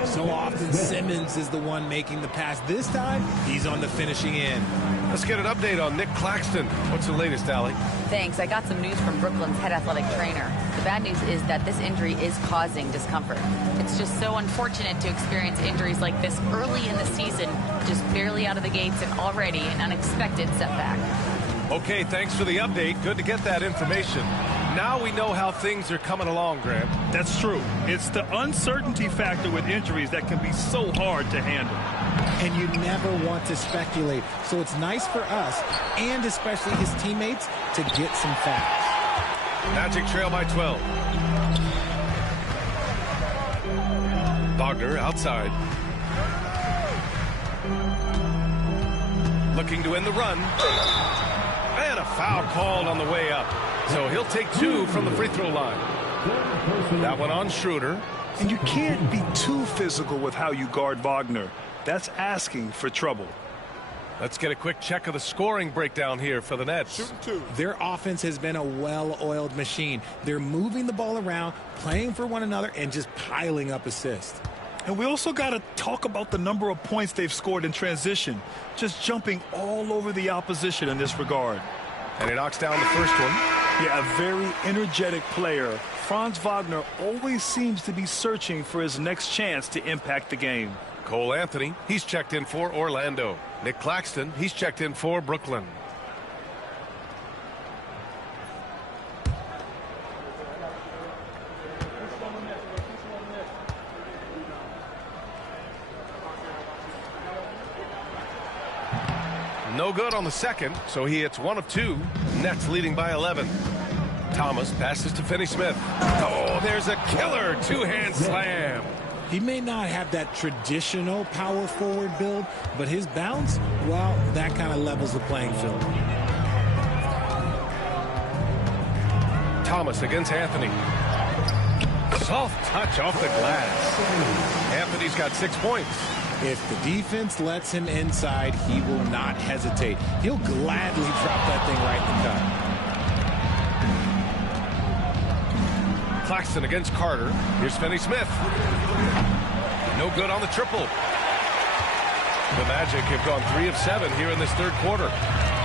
So often Simmons is the one making the pass. This time, he's on the finishing end. Let's get an update on Nick Claxton. What's the latest, Allie? Thanks. I got some news from Brooklyn's head athletic trainer. The bad news is that this injury is causing discomfort. It's just so unfortunate to experience injuries like this early in the season, just barely out of the gates and already an unexpected setback. Okay, thanks for the update. Good to get that information. Now we know how things are coming along, Grant. That's true. It's the uncertainty factor with injuries that can be so hard to handle. And you never want to speculate. So it's nice for us, and especially his teammates, to get some facts. Magic trail by 12. Wagner outside. Looking to end the run. And a foul called on the way up. So he'll take 2 from the free throw line. That one on Schroeder. And you can't be too physical with how you guard Wagner. That's asking for trouble. Let's get a quick check of the scoring breakdown here for the Nets. Shooting 2. Their offense has been a well-oiled machine. They're moving the ball around, playing for one another, and just piling up assists. And we also got to talk about the number of points they've scored in transition, just jumping all over the opposition in this regard. And he knocks down the first one. Yeah, a very energetic player. Franz Wagner always seems to be searching for his next chance to impact the game. Cole Anthony, he's checked in for Orlando. Nick Claxton, he's checked in for Brooklyn. No good on the second, so he hits 1 of 2. Nets leading by 11. Thomas passes to Finney-Smith. Oh, there's a killer 2-hand slam. He may not have that traditional power forward build, but his bounce, well, that kind of levels the playing field. Thomas against Anthony. Soft touch off the glass. Anthony's got 6 points. If the defense lets him inside, he will not hesitate. He'll gladly drop that thing right in the cup. Claxton against Carter. Here's Finney-Smith. No good on the triple. The Magic have gone 3 of 7 here in this third quarter.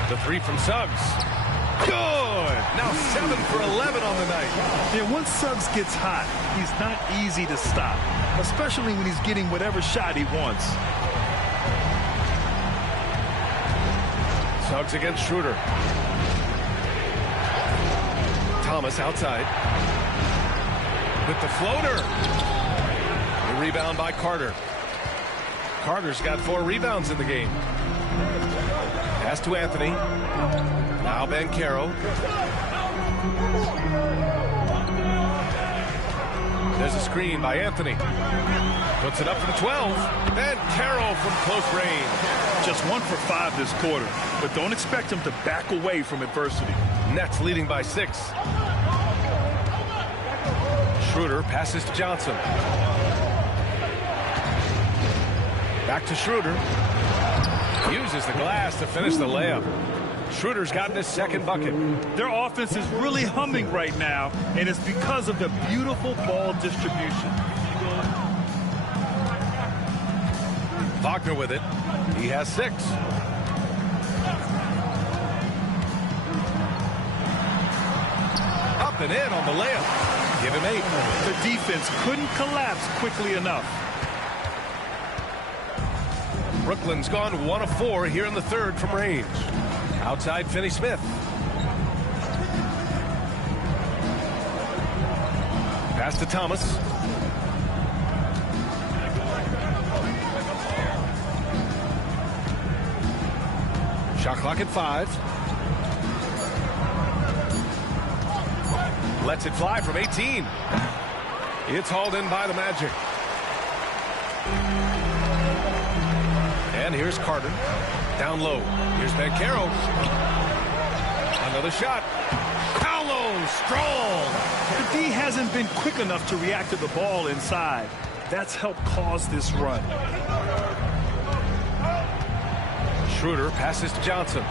The 3 from Suggs. Good! Now 7 for 11 on the night. Yeah, once Suggs gets hot, he's not easy to stop, especially when he's getting whatever shot he wants. Suggs against Schroeder. Thomas outside. With the floater. The rebound by Carter. Carter's got 4 rebounds in the game. Pass to Anthony. Now Banchero. There's a screen by Anthony. Puts it up for the 12. Banchero from close range. Just 1 for 5 this quarter, but don't expect him to back away from adversity. Nets leading by 6. Schroeder passes to Johnson. Back to Schroeder. Uses the glass to finish the layup. Schroeder's gotten his second bucket. Their offense is really humming right now, and it's because of the beautiful ball distribution. Wagner with it. He has 6. Up and in on the layup. Give him 8. The defense couldn't collapse quickly enough. Brooklyn's gone 1 of 4 here in the third from range. Outside Finney-Smith. Pass to Thomas. Shot clock at 5. Lets it fly from 18. It's hauled in by the Magic. And here's Carter. Down low. Here's Banchero. Another shot. Paolo, strong. The D hasn't been quick enough to react to the ball inside. That's helped cause this run. Schroeder passes to Johnson.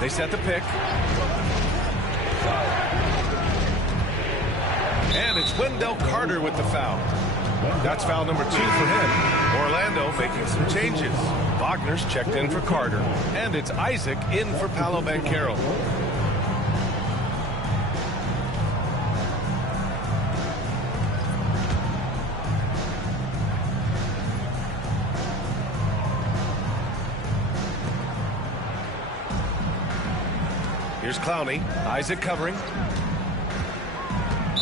They set the pick. And it's Wendell Carter with the foul. That's foul number 2 for him. Orlando making some changes. Wagner's checked in for Carter. And it's Isaac in for Paolo Banchero. Here's Clowney. Isaac covering.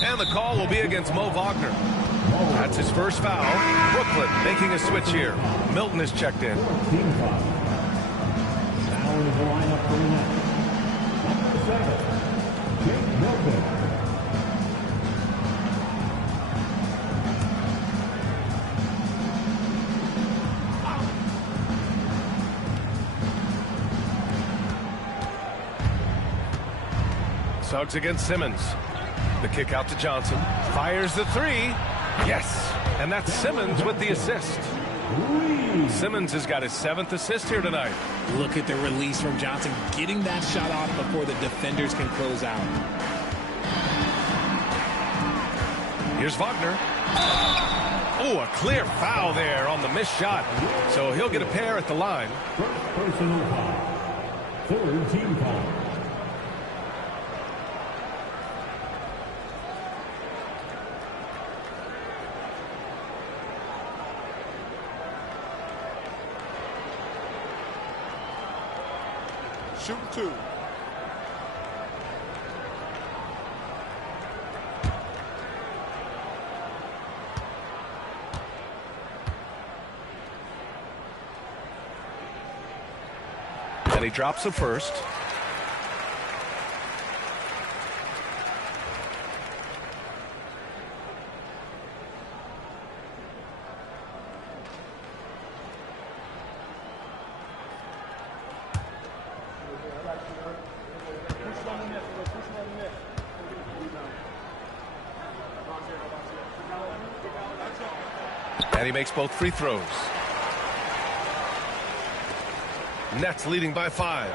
And the call will be against Mo Wagner. That's his first foul. Brooklyn making a switch here. Milton is checked in. Now into the lineup for the Nets. Number 7, Jake Milton. Suggs against Simmons. The kick out to Johnson. Fires the 3. Yes. And that's Simmons with the assist. Simmons has got his 7th assist here tonight. Look at the release from Johnson, getting that shot off before the defenders can close out. Here's Wagner. Oh, a clear foul there on the missed shot. So he'll get a pair at the line. First personal foul. 3rd team foul. Shooting 2. And he drops the first. And he makes both free throws. Nets leading by 5.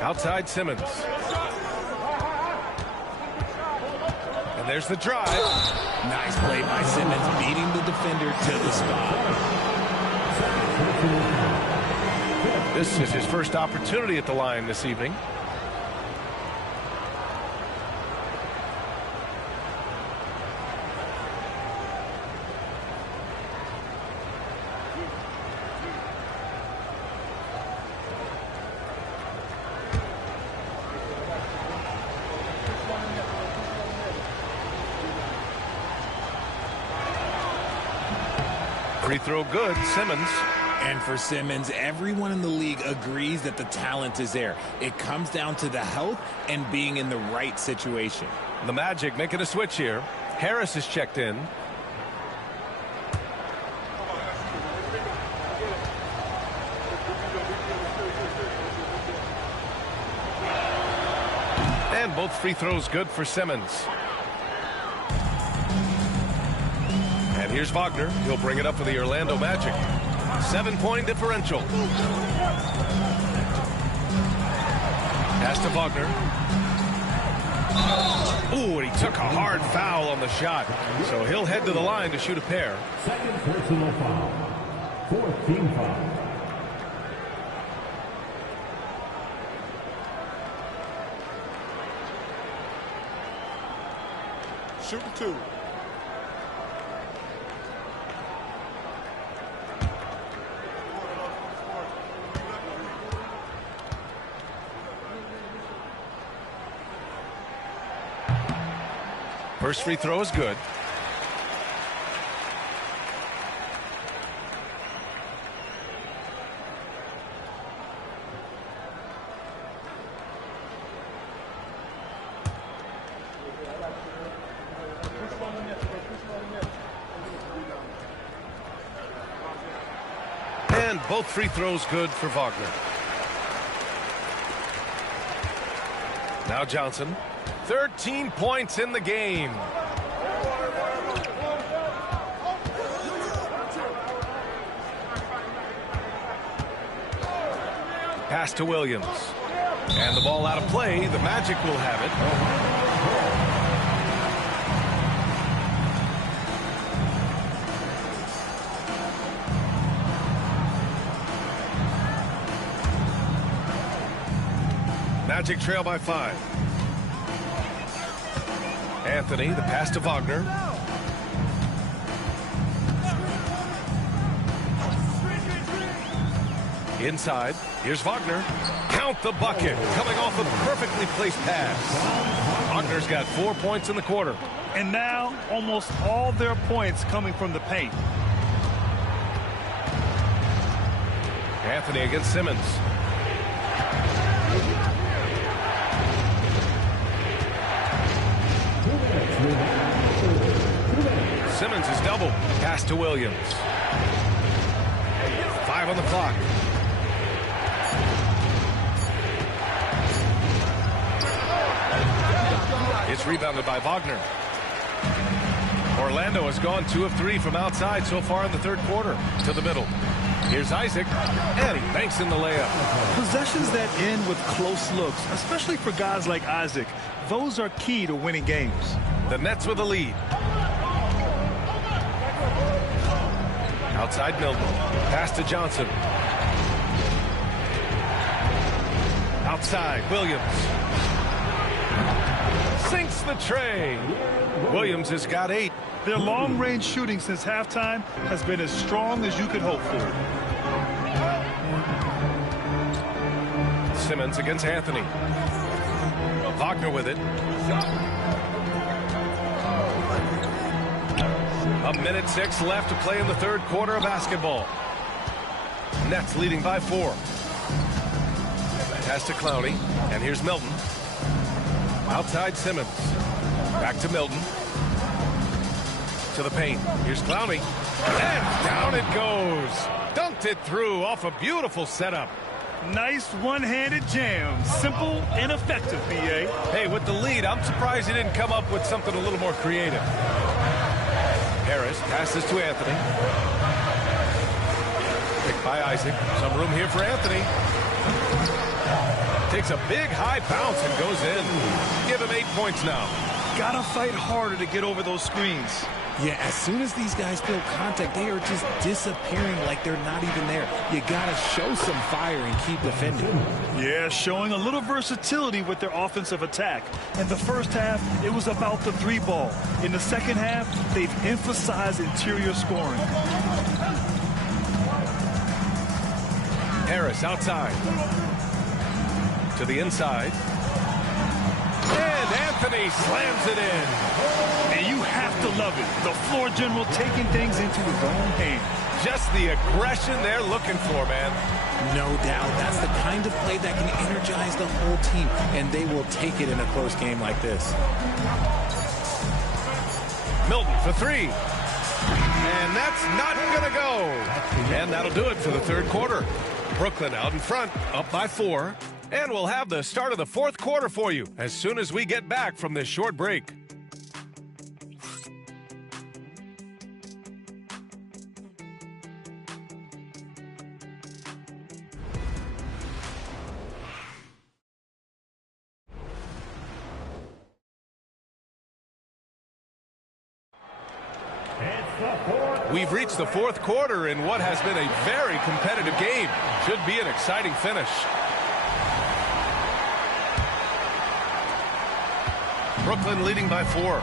Outside Simmons. And there's the drive. Nice play by Simmons, beating the defender to the spot. This is his first opportunity at the line this evening. Free throw good, Simmons. And for Simmons, everyone in the league agrees that the talent is there. It comes down to the health and being in the right situation. The Magic making a switch here. Harris is checked in. And both free throws good for Simmons. And here's Wagner. He'll bring it up for the Orlando Magic. 7-point differential. Pass to Wagner. Ooh, and he took a hard foul on the shot. So he'll head to the line to shoot a pair. 2nd personal foul. 4th team foul. Shooting 2. First free throw is good. And both free throws good for Wagner. Now Johnson. 13 points in the game. Pass to Williams. And the ball out of play. The Magic will have it. Magic trail by 5. Anthony, the pass to Wagner. Inside, here's Wagner. Count the bucket, coming off a perfectly placed pass. Wagner's got 4 points in the quarter. And now, almost all their points coming from the paint. Anthony against Simmons. Simmons is double. Pass to Williams. 5 on the clock. It's rebounded by Wagner. Orlando has gone 2 of 3 from outside so far in the third quarter. To the middle. Here's Isaac, and he banks in the layup. Possessions that end with close looks, especially for guys like Isaac, those are key to winning games. The Nets with a lead. Outside Milton. Pass to Johnson. Outside, Williams. Sinks the tray. Williams has got 8. Their long-range shooting since halftime has been as strong as you could hope for. Simmons against Anthony. Wagner with it. 1:06 left to play in the third quarter of basketball. Nets leading by 4. Pass to Clowney, and here's Milton. Outside Simmons. Back to Milton. To the paint. Here's Clowney. And down it goes. Dunked it through off a beautiful setup. Nice one-handed jam. Simple and effective, B.A. Hey, with the lead, I'm surprised he didn't come up with something a little more creative. Harris passes to Anthony. Picked by Isaac. Some room here for Anthony. Takes a big high bounce and goes in. Give him 8 points now. Gotta fight harder to get over those screens. Yeah, as soon as these guys feel contact, they are just disappearing like they're not even there. You gotta show some fire and keep defending. Yeah, showing a little versatility with their offensive attack. In the first half, it was about the 3 ball. In the second half, they've emphasized interior scoring. Harris outside. To the inside. And Anthony slams it in. And you have to love it. The floor general taking things into his own hands. Just the aggression they're looking for, man. No doubt. That's the kind of play that can energize the whole team, and they will take it in a close game like this. Milton for 3. And that's not going to go. And that'll do it for the third quarter. Brooklyn out in front, up by 4. And we'll have the start of the fourth quarter for you as soon as we get back from this short break. We've reached the fourth quarter in what has been a very competitive game. Should be an exciting finish. Brooklyn leading by 4.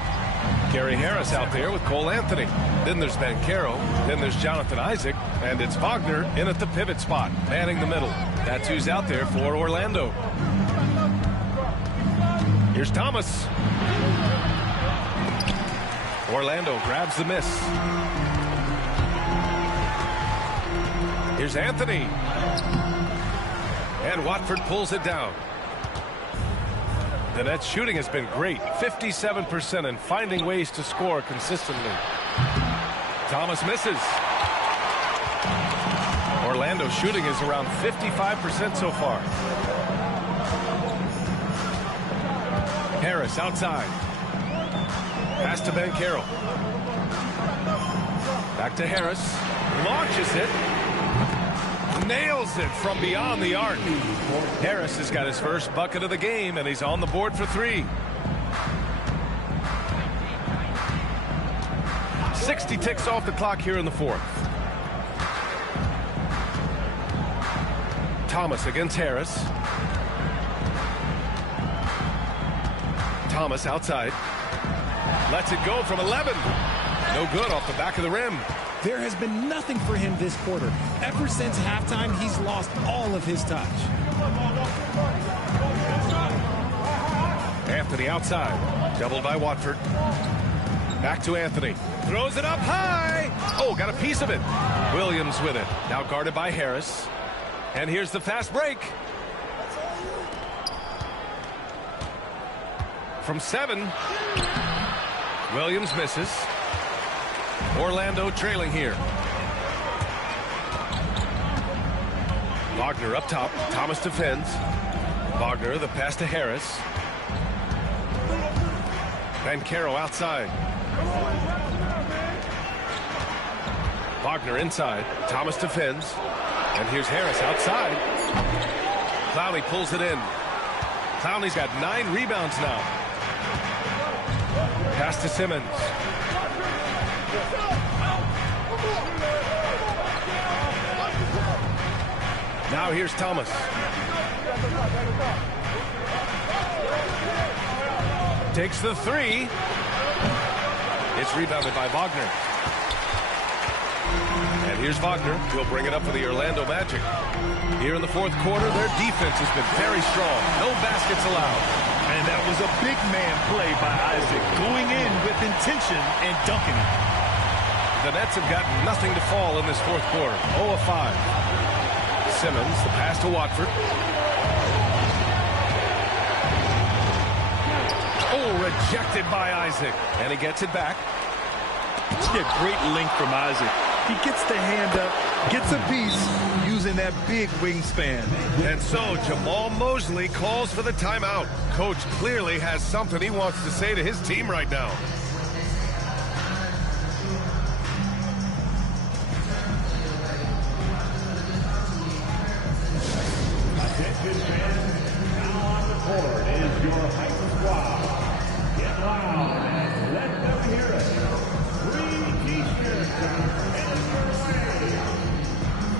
Gary Harris out there with Cole Anthony. Then there's Banchero. Then there's Jonathan Isaac. And it's Wagner in at the pivot spot, manning the middle. That's who's out there for Orlando. Here's Thomas. Orlando grabs the miss. Here's Anthony. And Watford pulls it down. The Nets shooting has been great. 57% and finding ways to score consistently. Thomas misses. Orlando shooting is around 55% so far. Harris outside. Pass to Ben Carroll. Back to Harris. Launches it. Nails it from beyond the arc. Harris has got his first bucket of the game, and he's on the board for 3. 60 ticks off the clock here in the 4th. Thomas against Harris. Thomas outside. Lets it go from 11. No good off the back of the rim. There has been nothing for him this quarter. Ever since halftime, he's lost all of his touch. Anthony outside. Doubled by Watford. Back to Anthony. Throws it up high. Oh, got a piece of it. Williams with it. Now guarded by Harris. And here's the fast break. From 7. Williams misses. Orlando trailing here. Wagner up top. Thomas defends. Wagner, the pass to Harris. Ben Carroll outside. Wagner inside. Thomas defends. And here's Harris outside. Clowney pulls it in. Clowney's got 9 rebounds now. Pass to Simmons. Now here's Thomas. Takes the 3. It's rebounded by Wagner. And here's Wagner. He'll bring it up for the Orlando Magic. Here in the 4th quarter, their defense has been very strong. No baskets allowed. And that was a big man play by Isaac, going in with intention and dunking it. The Nets have got nothing to fall in this 4th quarter. 0 of 5. Simmons, the pass to Watford. Oh, rejected by Isaac. And he gets it back. See a great length from Isaac. He gets the hand up, gets a piece, using that big wingspan. And so Jamal Mosley calls for the timeout. Coach clearly has something he wants to say to his team right now. Attention fans, now on the court is your Hype Squad. Get loud and let them hear it. Free t-shirts are headed your way.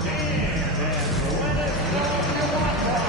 Stand and let us know you want one.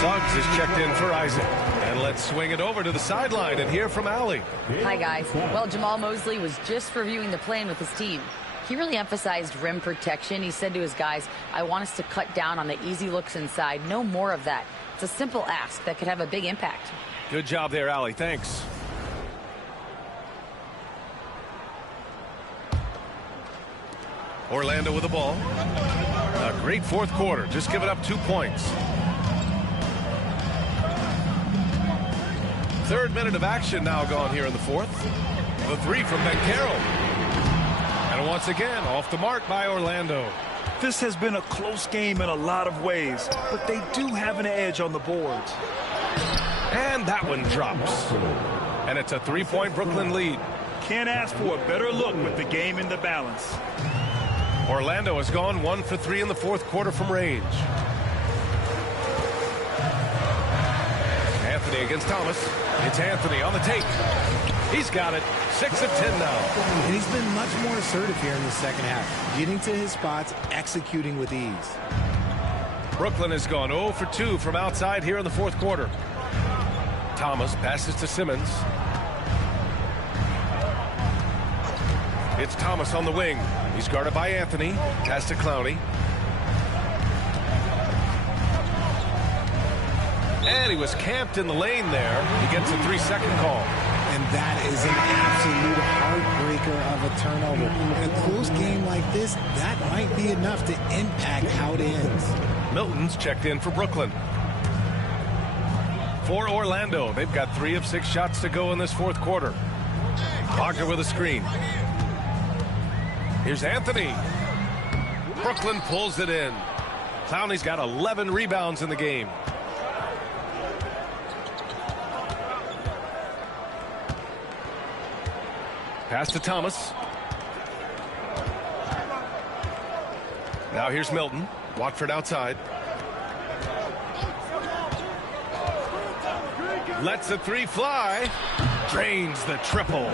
Suggs is checked in for Isaac. And let's swing it over to the sideline and hear from Allie. Hi, guys. Well, Jamal Mosley was just reviewing the plan with his team. He really emphasized rim protection. He said to his guys, I want us to cut down on the easy looks inside. No more of that. It's a simple ask that could have a big impact. Good job there, Allie. Thanks. Orlando with the ball. A great fourth quarter, just giving up 2 points. Third minute of action now gone here in the fourth. The three from Bencaro. And once again, off the mark by Orlando. This has been a close game in a lot of ways, but they do have an edge on the boards. And that one drops. And it's a 3-point Brooklyn lead. Can't ask for a better look with the game in the balance. Orlando has gone 1 for 3 in the fourth quarter from range. Anthony against Thomas. It's Anthony on the take. He's got it. 6 of 10 now. And he's been much more assertive here in the second half, getting to his spots, executing with ease. Brooklyn has gone 0 for 2 from outside here in the fourth quarter. Thomas passes to Simmons. It's Thomas on the wing. He's guarded by Anthony. Pass to Clowney. And he was camped in the lane there. He gets a 3-second call. And that is an absolute heartbreaker of a turnover. In a close game like this, that might be enough to impact how it ends. Milton's checked in for Brooklyn. For Orlando, they've got 3 of 6 shots to go in this fourth quarter. Wagner with a screen. Here's Anthony. Brooklyn pulls it in. Clowney's got 11 rebounds in the game. Pass to Thomas. Now here's Milton. Watford outside. Lets the three fly. Drains the triple.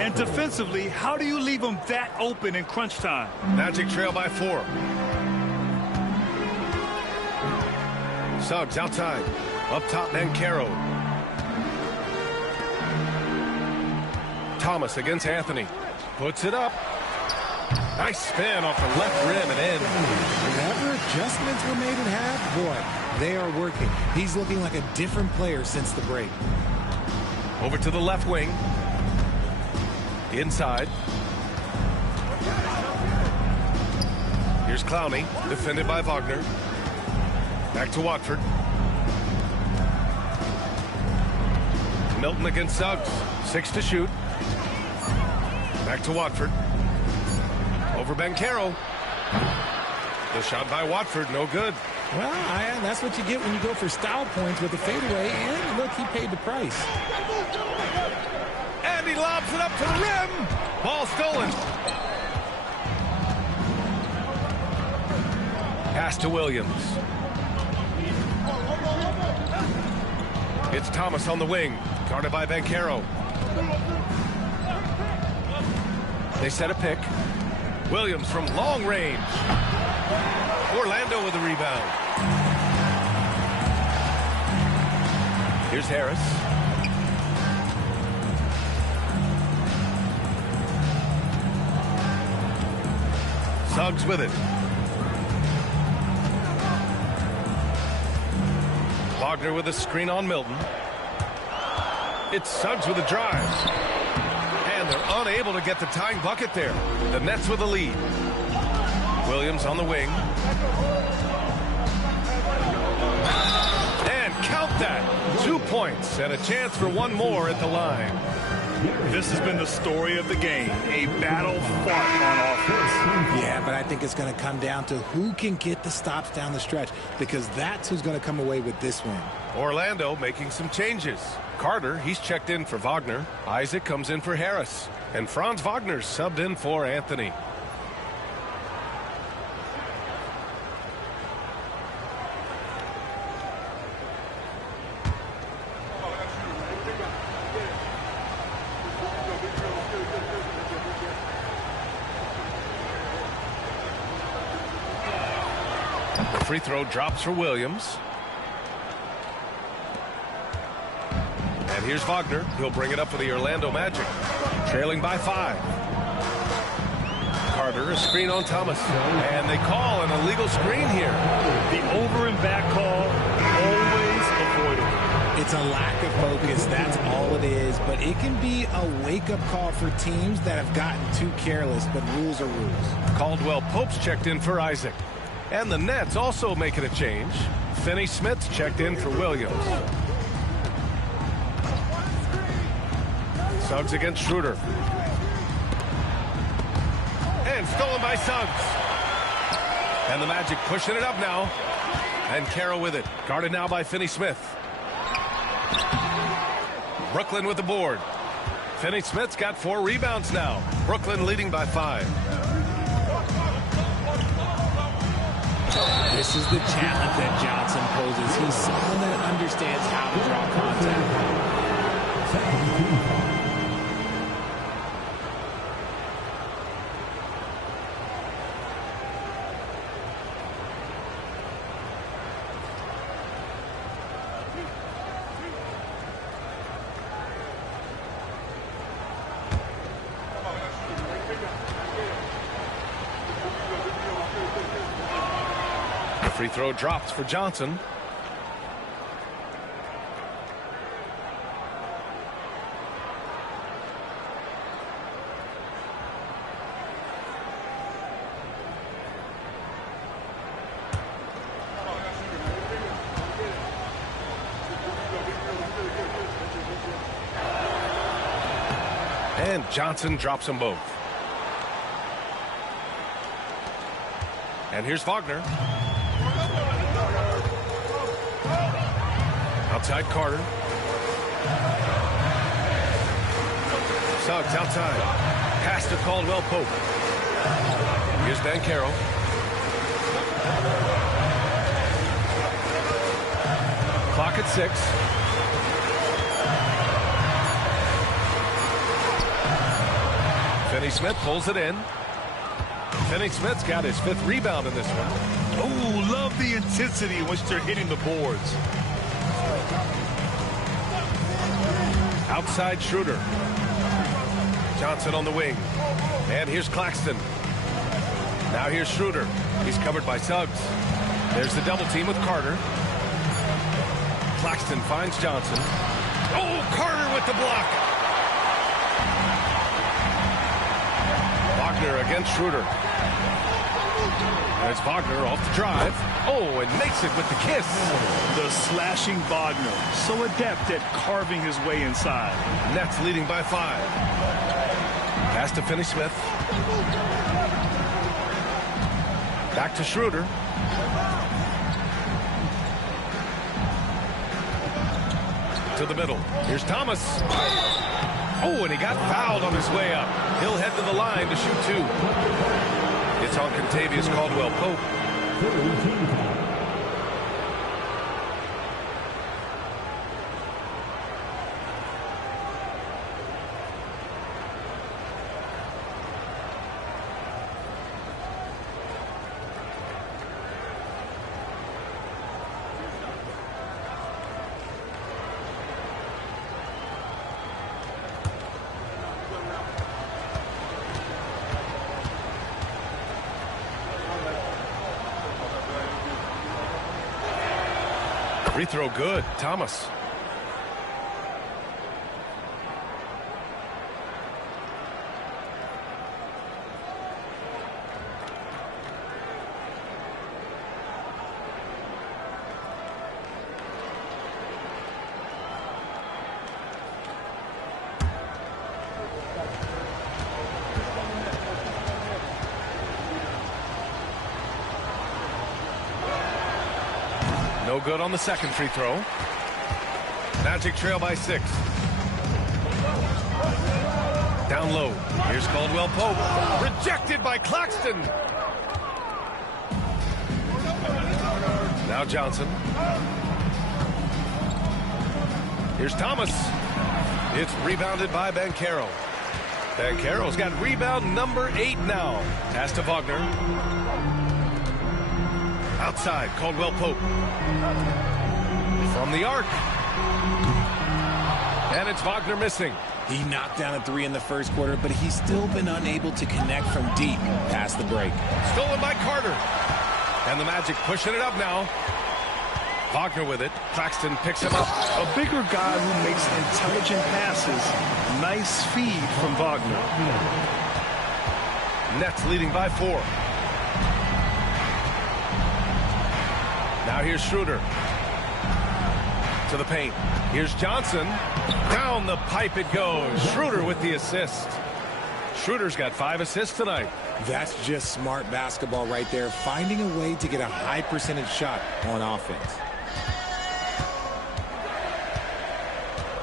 And defensively, how do you leave them that open in crunch time? Magic trail by 4. Suggs outside. Up top, Bencaro. Thomas against Anthony. Puts it up. Nice spin off the left rim and in. Whatever adjustments were made at half, boy, they are working. He's looking like a different player since the break. Over to the left wing. Inside. Here's Clowney, defended by Wagner. Back to Watford. Milton against Suggs. 6 to shoot. Back to Watford. Over Bencaro. The shot by Watford, no good. Well, that's what you get when you go for style points with a fadeaway. And look, he paid the price. And he lobs it up to the rim. Ball stolen. Pass to Williams. It's Thomas on the wing, guarded by Bencaro. They set a pick. Williams from long range. Orlando with the rebound. Here's Harris. Suggs with it. Wagner with a screen on Milton. It's Suggs with a drive. And they're unable to get the tying bucket there. The Nets with the lead. Williams on the wing. And count that. 2 points and a chance for one more at the line. This has been the story of the game. A battle fought on offense. Yeah, but I think it's going to come down to who can get the stops down the stretch, because that's who's going to come away with this win. Orlando making some changes. Carter, he's checked in for Wagner. Isaac comes in for Harris. And Franz Wagner's subbed in for Anthony. The free throw drops for Williams. And here's Wagner. He'll bring it up for the Orlando Magic. Trailing by 5. Carter, a screen on Thomas. And they call an illegal screen here. The over and back call, always avoidable. It's a lack of focus. That's all it is. But it can be a wake-up call for teams that have gotten too careless. But rules are rules. Caldwell Pope's checked in for Isaac. And the Nets also making a change. Finney Smith's checked in for Williams. Suggs against Schroeder. And stolen by Suggs. And the Magic pushing it up now. And Carroll with it. Guarded now by Finney Smith. Brooklyn with the board. Finney Smith's got 4 rebounds now. Brooklyn leading by 5. This is the challenge that Johnson poses. He's someone that understands how to draw contact. Free throw drops for Johnson. And Johnson drops them both. And here's Wagner. Outside Carter. Suggs outside. Pass to Caldwell Pope. Here's Ben Carroll. Clock at 6. Finney Smith pulls it in. Finney Smith's got his 5th rebound in this one. Oh, love the intensity in which they're hitting the boards. Outside Schroeder. Johnson on the wing. And here's Claxton. Now here's Schroeder. He's covered by Suggs. There's the double team with Carter. Claxton finds Johnson. Oh, Carter with the block. Wagner against Schroeder. There's Wagner off the drive. Oh, and makes it with the kiss. The slashing Wagner, so adept at carving his way inside. Nets leading by 5. Pass to Finney Smith. Back to Schroeder. To the middle. Here's Thomas. Oh, and he got fouled on his way up. He'll head to the line to shoot 2. It's on Contavious Caldwell Pope. Free throw good. Thomas. No good on the second free throw. Magic trail by 6. Down low. Here's Caldwell Pope. Rejected by Claxton. Now Johnson. Here's Thomas. It's rebounded by Ben Carroll. Ben Carroll's got rebound number 8 now. Pass to Wagner. Outside, Caldwell Pope. From the arc. And it's Wagner missing. He knocked down a 3 in the first quarter, but he's still been unable to connect from deep past the break. Stolen by Carter. And the Magic pushing it up now. Wagner with it. Claxton picks him up. A bigger guy who makes intelligent passes. Nice feed from Wagner. Nets leading by 4. Now here's Schroeder. To the paint. Here's Johnson. Down the pipe it goes. Schroeder with the assist. Schroeder's got 5 assists tonight. That's just smart basketball right there, finding a way to get a high percentage shot on offense.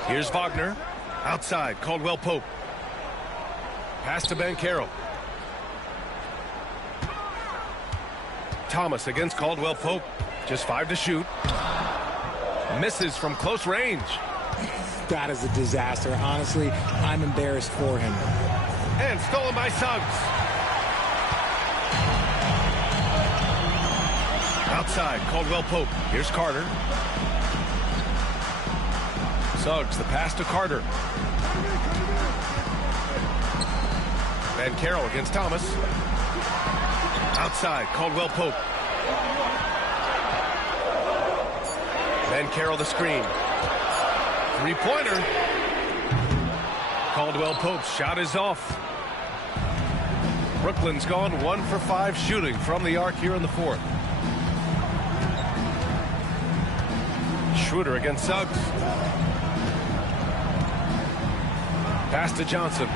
Here's Wagner. Outside, Caldwell Pope. Pass to Banchero. Thomas against Caldwell Pope. Just 5 to shoot. Misses from close range. That is a disaster. Honestly, I'm embarrassed for him. And stolen by Suggs. Outside, Caldwell Pope. Here's Carter. Suggs, the pass to Carter. Banchero against Thomas. Outside, Caldwell Pope. Banchero the screen. Three-pointer. Caldwell Pope's shot is off. Brooklyn's gone 1 for 5 shooting from the arc here in the 4th. Schroeder against Suggs. Pass to Johnson.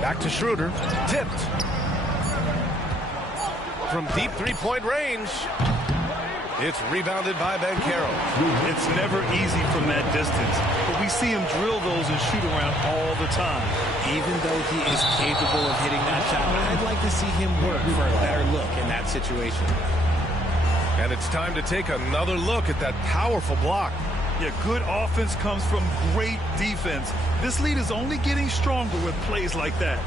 Back to Schroeder. Tipped. From deep three-point range. It's rebounded by Banchero. It's never easy from that distance, but we see him drill those and shoot around all the time. Even though he is capable of hitting that shot, I'd like to see him work for a better look in that situation. And it's time to take another look at that powerful block. Yeah, good offense comes from great defense. This lead is only getting stronger with plays like that.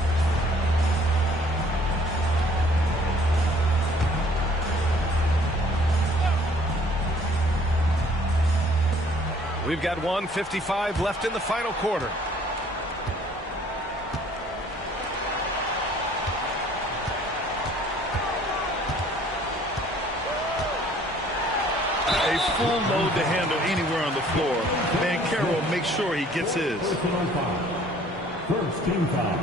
We've got 1:55 left in the final quarter. A full load to handle anywhere on the floor. Banchero makes sure he gets his. First team foul.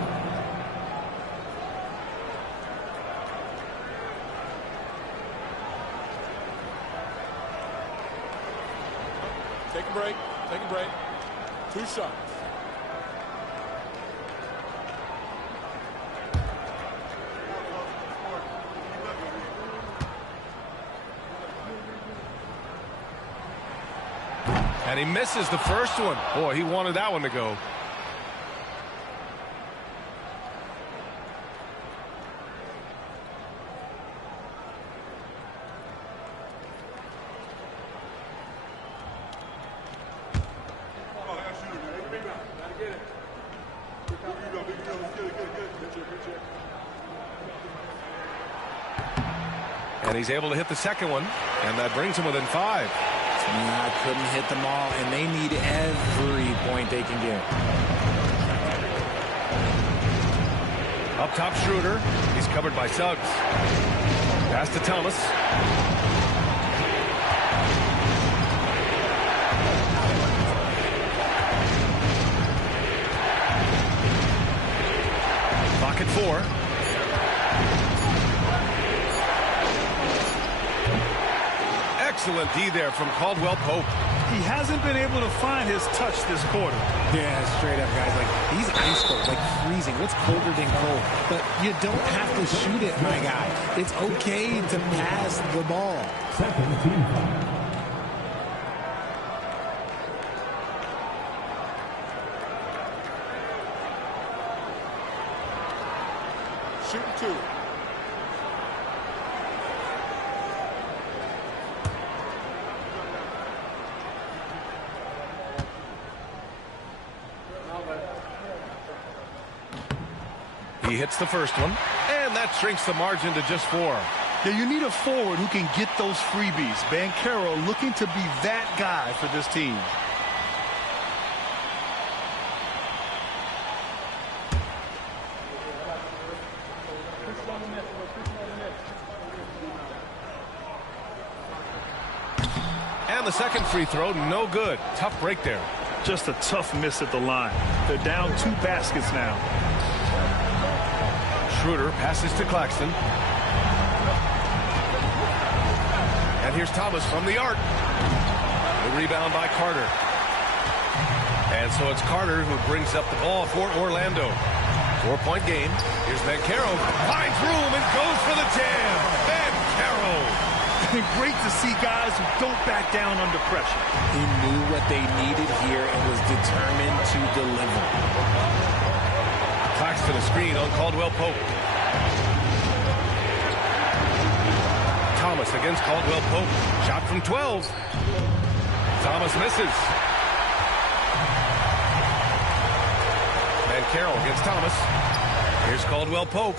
Take a break. Take a break. 2 shots. And he misses the first one. Boy, he wanted that one to go. And he's able to hit the second one, and that brings him within 5. I couldn't hit them all, and they need every point they can get. Up top, Schroeder. He's covered by Suggs. Pass to Thomas. Clock at 4. Excellent D there from Caldwell Pope. He hasn't been able to find his touch this quarter. Yeah, straight up, guys. Like, he's ice cold, like freezing. What's colder than cold? But you don't have to shoot it, my guy. It's okay to pass the ball. Second team foul. Shooting 2. He hits the first one, and that shrinks the margin to just 4. Yeah, you need a forward who can get those freebies. Banchero looking to be that guy for this team. And the second free throw, no good. Tough break there. Just a tough miss at the line. They're down 2 baskets now. Schroeder passes to Claxton. And here's Thomas from the arc. The rebound by Carter. And so it's Carter who brings up the ball for Orlando. 4-point game. Here's Banchero. Finds room and goes for the jam. Banchero. Great to see guys who don't back down under pressure. He knew what they needed here and was determined to deliver. Claxton a screen on Caldwell Pope. Thomas against Caldwell Pope. Shot from 12. Thomas misses. Banchero against Thomas. Here's Caldwell Pope.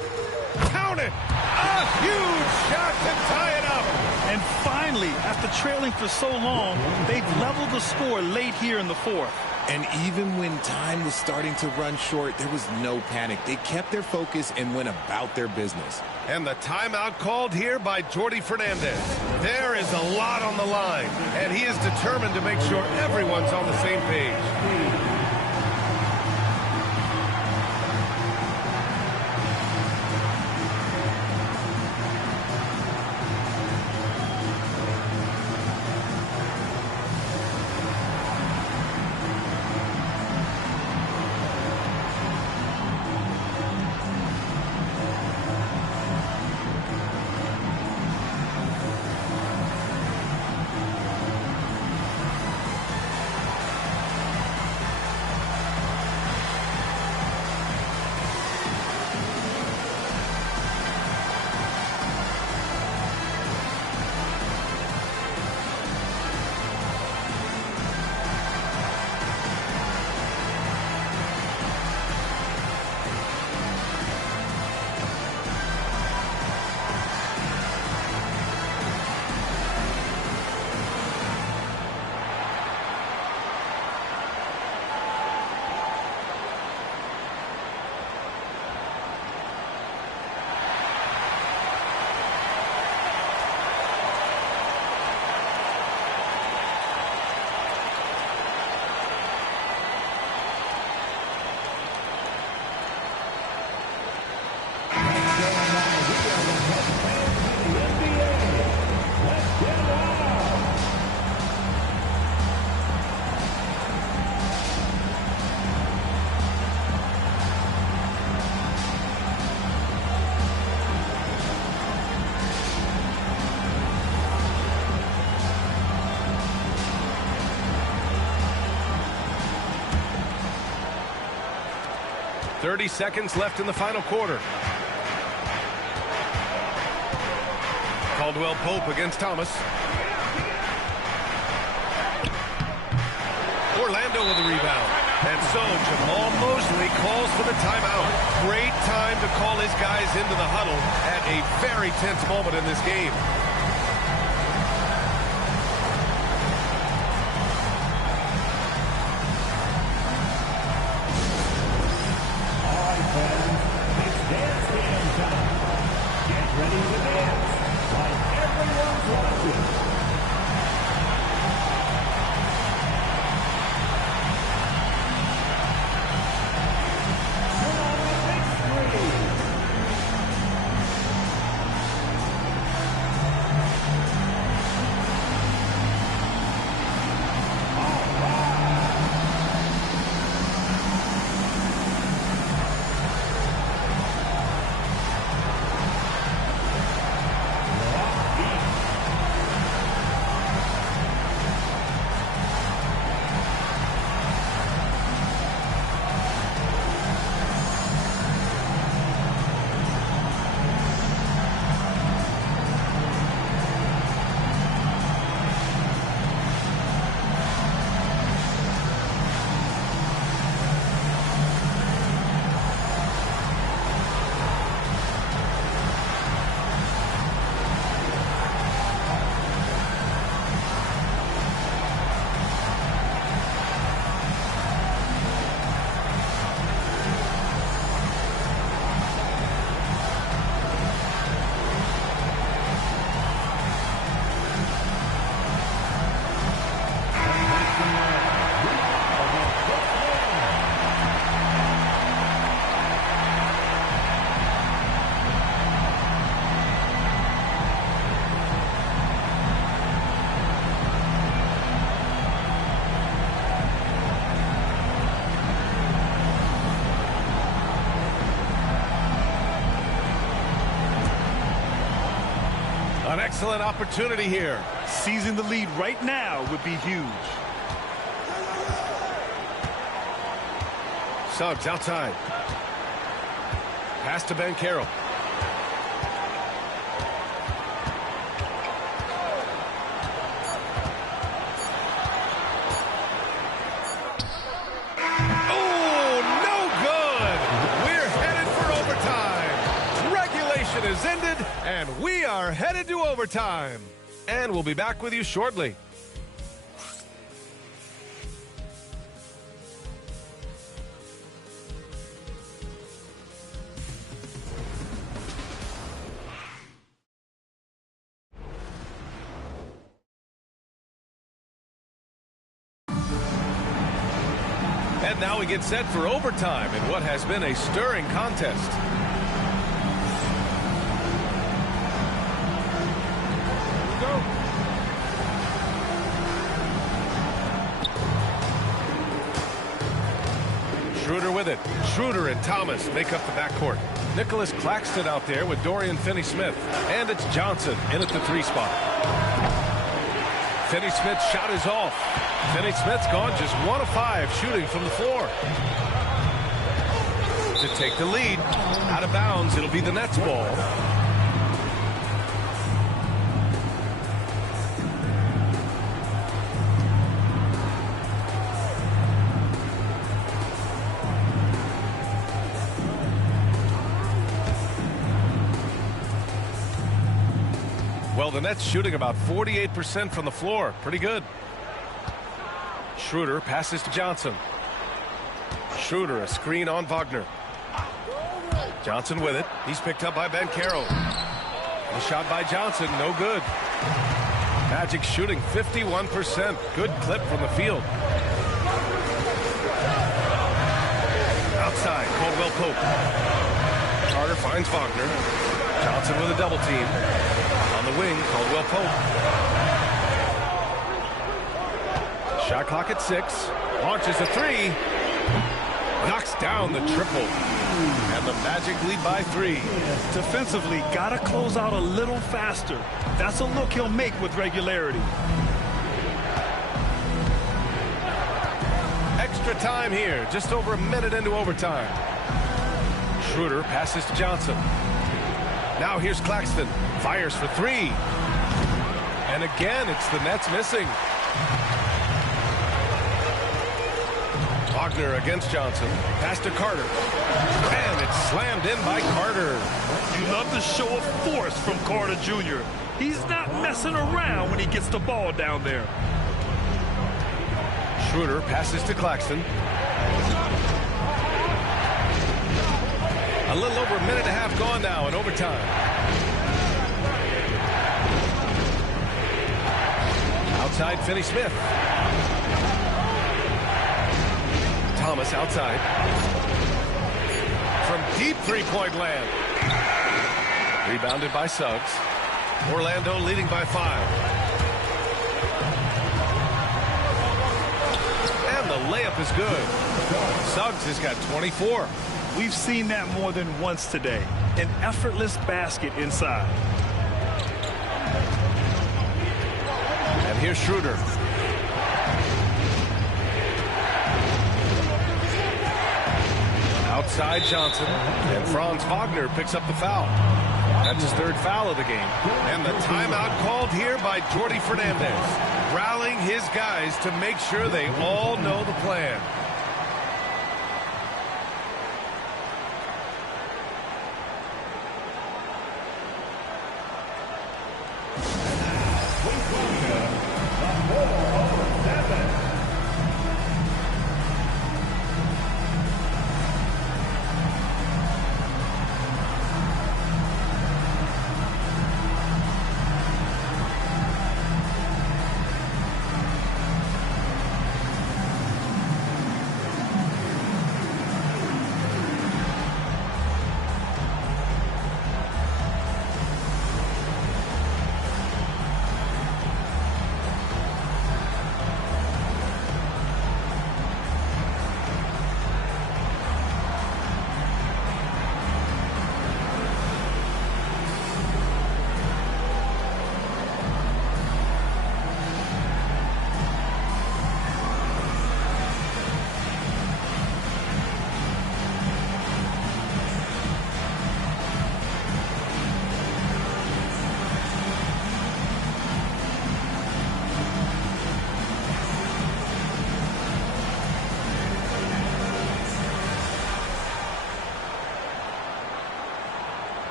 Count it! A huge shot to tie it up! And finally, after trailing for so long, they've leveled the score late here in the fourth. And even when time was starting to run short, there was no panic. They kept their focus and went about their business. And the timeout called here by Jordi Fernandez. There is a lot on the line, and he is determined to make sure everyone's on the same page. .30 seconds left in the final quarter. Caldwell Pope against Thomas. Orlando with the rebound. And so Jamal Mosley calls for the timeout. Great time to call his guys into the huddle at a very tense moment in this game. excellent opportunity here. Seizing the lead right now would be huge. Suggs outside. Pass to Ben Carroll. Is ended, and we are headed to overtime. And we'll be back with you shortly. And now we get set for overtime in what has been a stirring contest. Schroeder with it. Schroeder and Thomas make up the backcourt. Nicholas Claxton out there with Dorian Finney-Smith. And it's Johnson in at the 3 spot. Finney-Smith's shot is off. Finney-Smith's gone just 1 of 5 shooting from the floor. To take the lead. Out of bounds, it'll be the Nets ball. Well, the Nets shooting about 48% from the floor. Pretty good. Schroeder passes to Johnson. Schroeder, a screen on Wagner. Johnson with it. He's picked up by Ben Carroll. A shot by Johnson, no good. Magic shooting 51%. Good clip from the field. Outside, Caldwell Pope. Carter finds Wagner. Johnson with a double team. On the wing, Caldwell Pope. Shot clock at 6. Launches a 3. Knocks down the triple. And the Magic lead by 3. Defensively, gotta close out a little faster. That's a look he'll make with regularity. Extra time here, just over a minute into overtime. Schroeder passes to Johnson. Now here's Claxton. Fires for 3. And again, it's the Nets missing. Wagner against Johnson. Pass to Carter. And it's slammed in by Carter. You love the show of force from Carter Jr. He's not messing around when he gets the ball down there. Schroeder passes to Claxton. A little over a minute and a half gone now in overtime. Outside, Finney-Smith. Thomas outside. From deep three-point land. Rebounded by Suggs. Orlando leading by 5. And the layup is good. Suggs has got 24. We've seen that more than once today. An effortless basket inside. And here's Schroeder. Outside Johnson. And Franz Wagner picks up the foul. That's his 3rd foul of the game. And the timeout called here by Jordi Fernandez. Rallying his guys to make sure they all know the plan.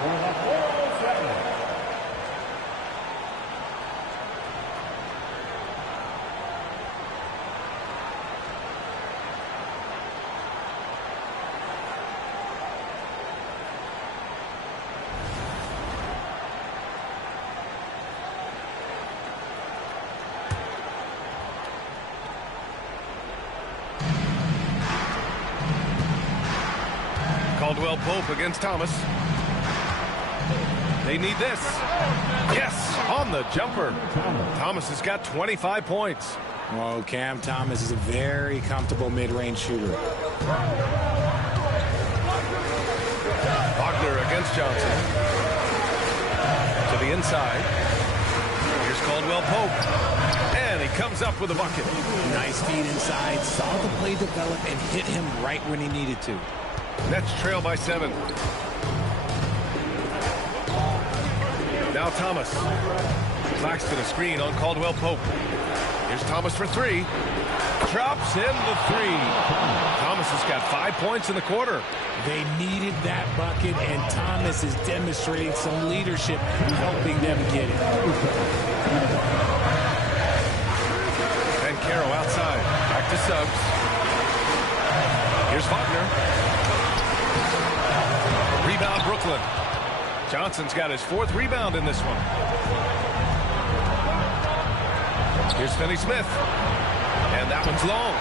for the 407. Caldwell Pope against Thomas. They need this. Yes, on the jumper. Thomas has got 25 points. Oh, Cam Thomas is a very comfortable mid-range shooter. Wagner against Johnson. To the inside. Here's Caldwell Pope. And he comes up with a bucket. Nice feed inside. Saw the play develop and hit him right when he needed to. Nets trail by 7. Now Thomas. Claxton a screen on Caldwell Pope. Here's Thomas for 3. Drops in the 3. Thomas has got 5 points in the quarter. They needed that bucket, and Thomas is demonstrating some leadership, helping them get it. And Caro outside. Back to subs. Here's Wagner. Rebound Brooklyn. Johnson's got his 4th rebound in this one. Here's Finney-Smith. And that one's long.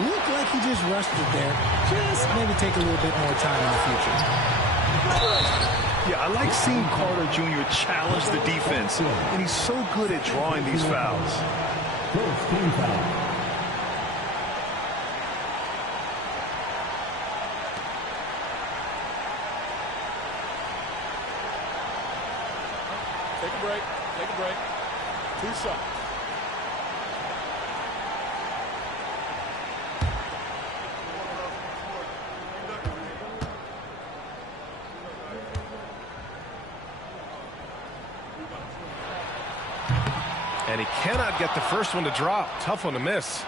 Looked like he just rushed it there. Just maybe take a little bit more time in the future. Yeah, I like seeing Carter Jr. challenge the defense. And he's so good at drawing these fouls. First team foul. Take a break. Take a break. 2 shots. And he cannot get the first one to drop. Tough one to miss.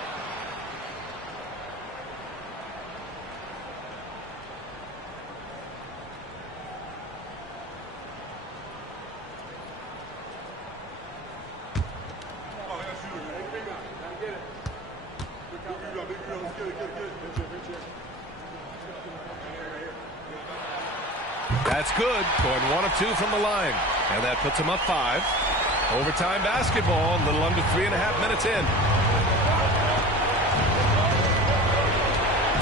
That's good. Going 1 of 2 from the line. And that puts him up 5. Overtime basketball, a little under 3.5 minutes in.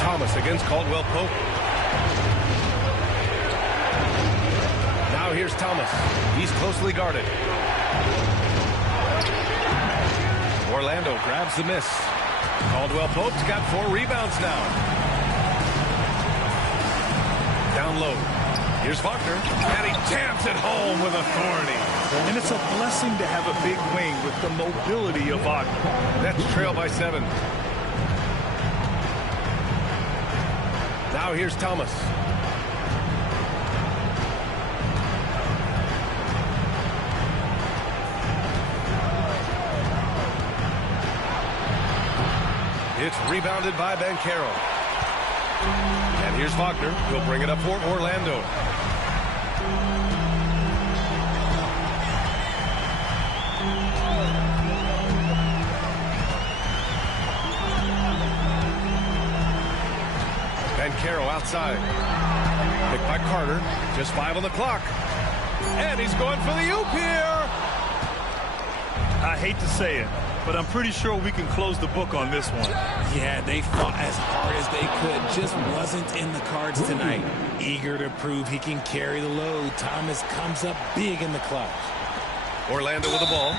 Thomas against Caldwell Pope. Now here's Thomas. He's closely guarded. Orlando grabs the miss. Caldwell Pope's got 4 rebounds now. Down low. Here's Wagner, and he jams it home with authority. And it's a blessing to have a big wing with the mobility of Wagner. Nets trail by 7. Now here's Thomas. It's rebounded by Bancaro. And here's Wagner. He'll bring it up for Orlando. Bancaro outside. Picked by Carter. Just 5 on the clock. And he's going for the oop here. I hate to say it, but I'm pretty sure we can close the book on this one. Yeah, they fought as hard as they could. Just wasn't in the cards tonight. Eager to prove he can carry the load. Thomas comes up big in the clutch. Orlando with the ball.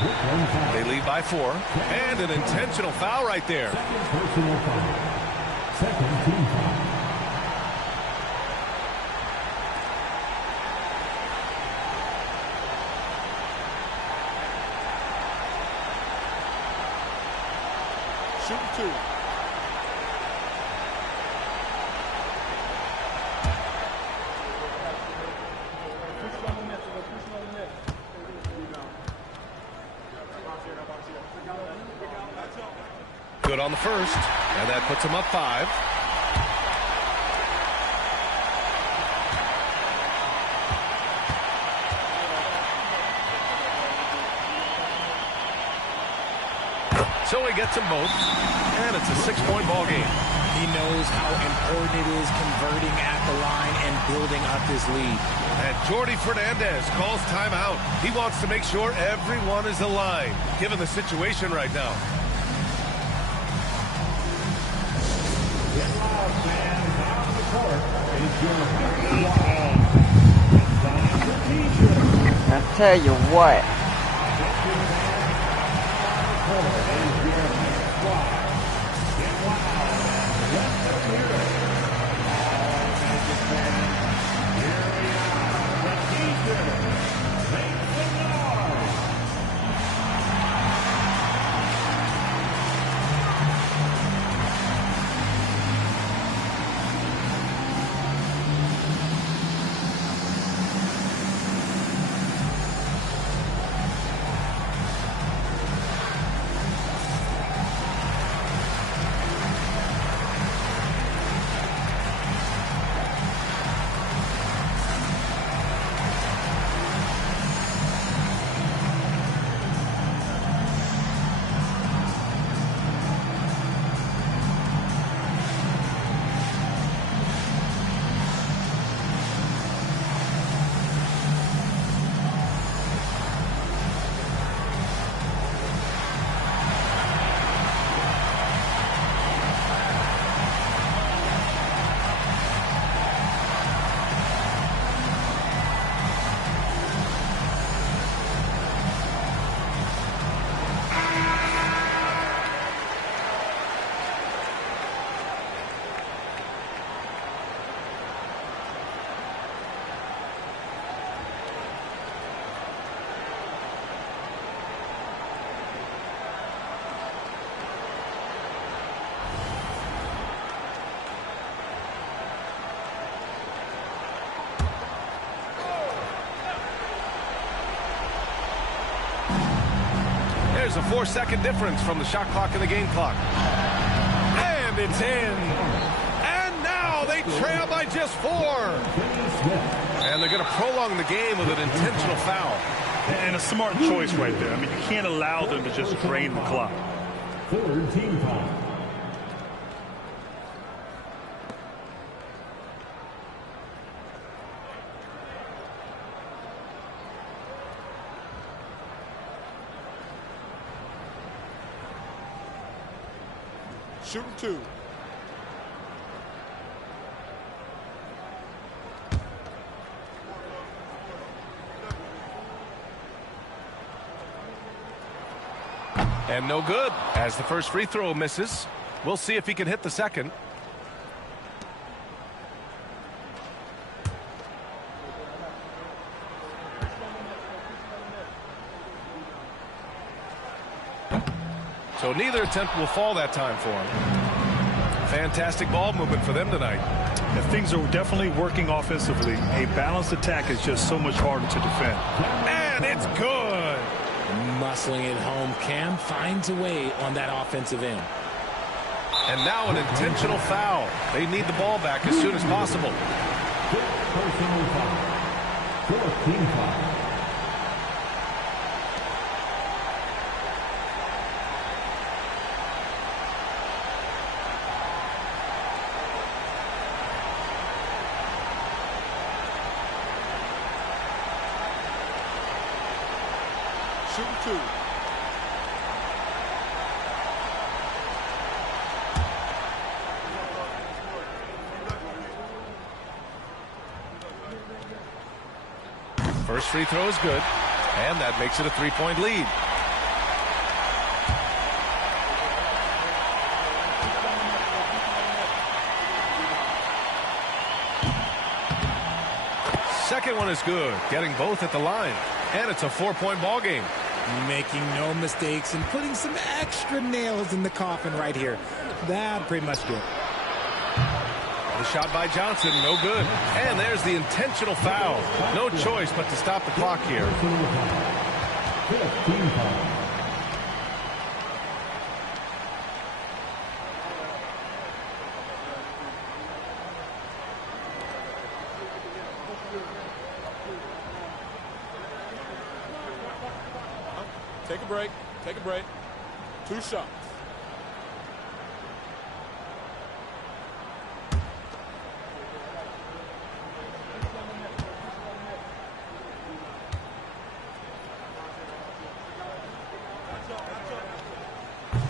They lead by 4. And an intentional foul right there. Personal foul. Second team foul. Shooting 2. Good on the first, and that puts him up 5. So he gets them both, and it's a 6-point ball game. He knows how important it is converting at the line and building up his lead. And Jordy Fernandez calls timeout. He wants to make sure everyone is aligned, given the situation right now. Get loud, fans. Out on the court is your I tell you what. There's a 4-second difference from the shot clock and the game clock. And it's in. And now they trail by just 4. And they're going to prolong the game with an intentional foul. And a smart choice right there. I mean, you can't allow them to just drain the clock. third team foul. Shooting 2. And no good, as the first free throw misses. We'll see if he can hit the second. So neither attempt will fall that time for him. Fantastic ball movement for them tonight. And things are definitely working offensively. A balanced attack is just so much harder to defend. And it's good. Muscling it home. Cam finds a way on that offensive end. And now an intentional foul. They need the ball back as soon as possible. Personal foul. Fourth team foul. Shooting 2. First free throw is good, and that makes it a 3-point lead. Second one is good, getting both at the line, and it's a 4-point ball game. Making no mistakes and putting some extra nails in the coffin right here. That pretty much good. The shot by Johnson, no good. And there's the intentional foul. No choice but to stop the clock here. Fifth team foul. Take a break. Take a break. 2 shots.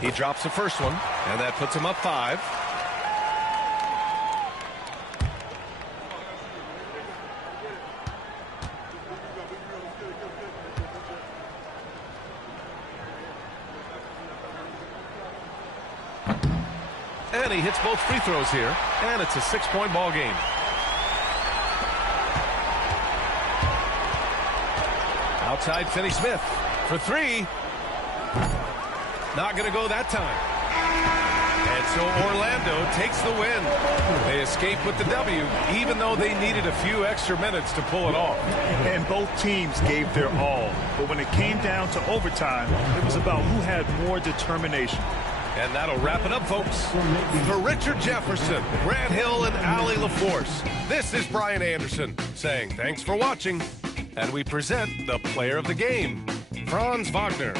He drops the first one, and that puts him up 5. And he hits both free throws here, and it's a 6-point ball game. Outside Finney-Smith for 3. Not going to go that time. And so Orlando takes the win. They escape with the W, even though they needed a few extra minutes to pull it off. And both teams gave their all. But when it came down to overtime, it was about who had more determination. And that'll wrap it up, folks. For Richard Jefferson, Grant Hill, and Allie LaForce, this is Brian Anderson saying thanks for watching. And we present the player of the game, Franz Wagner.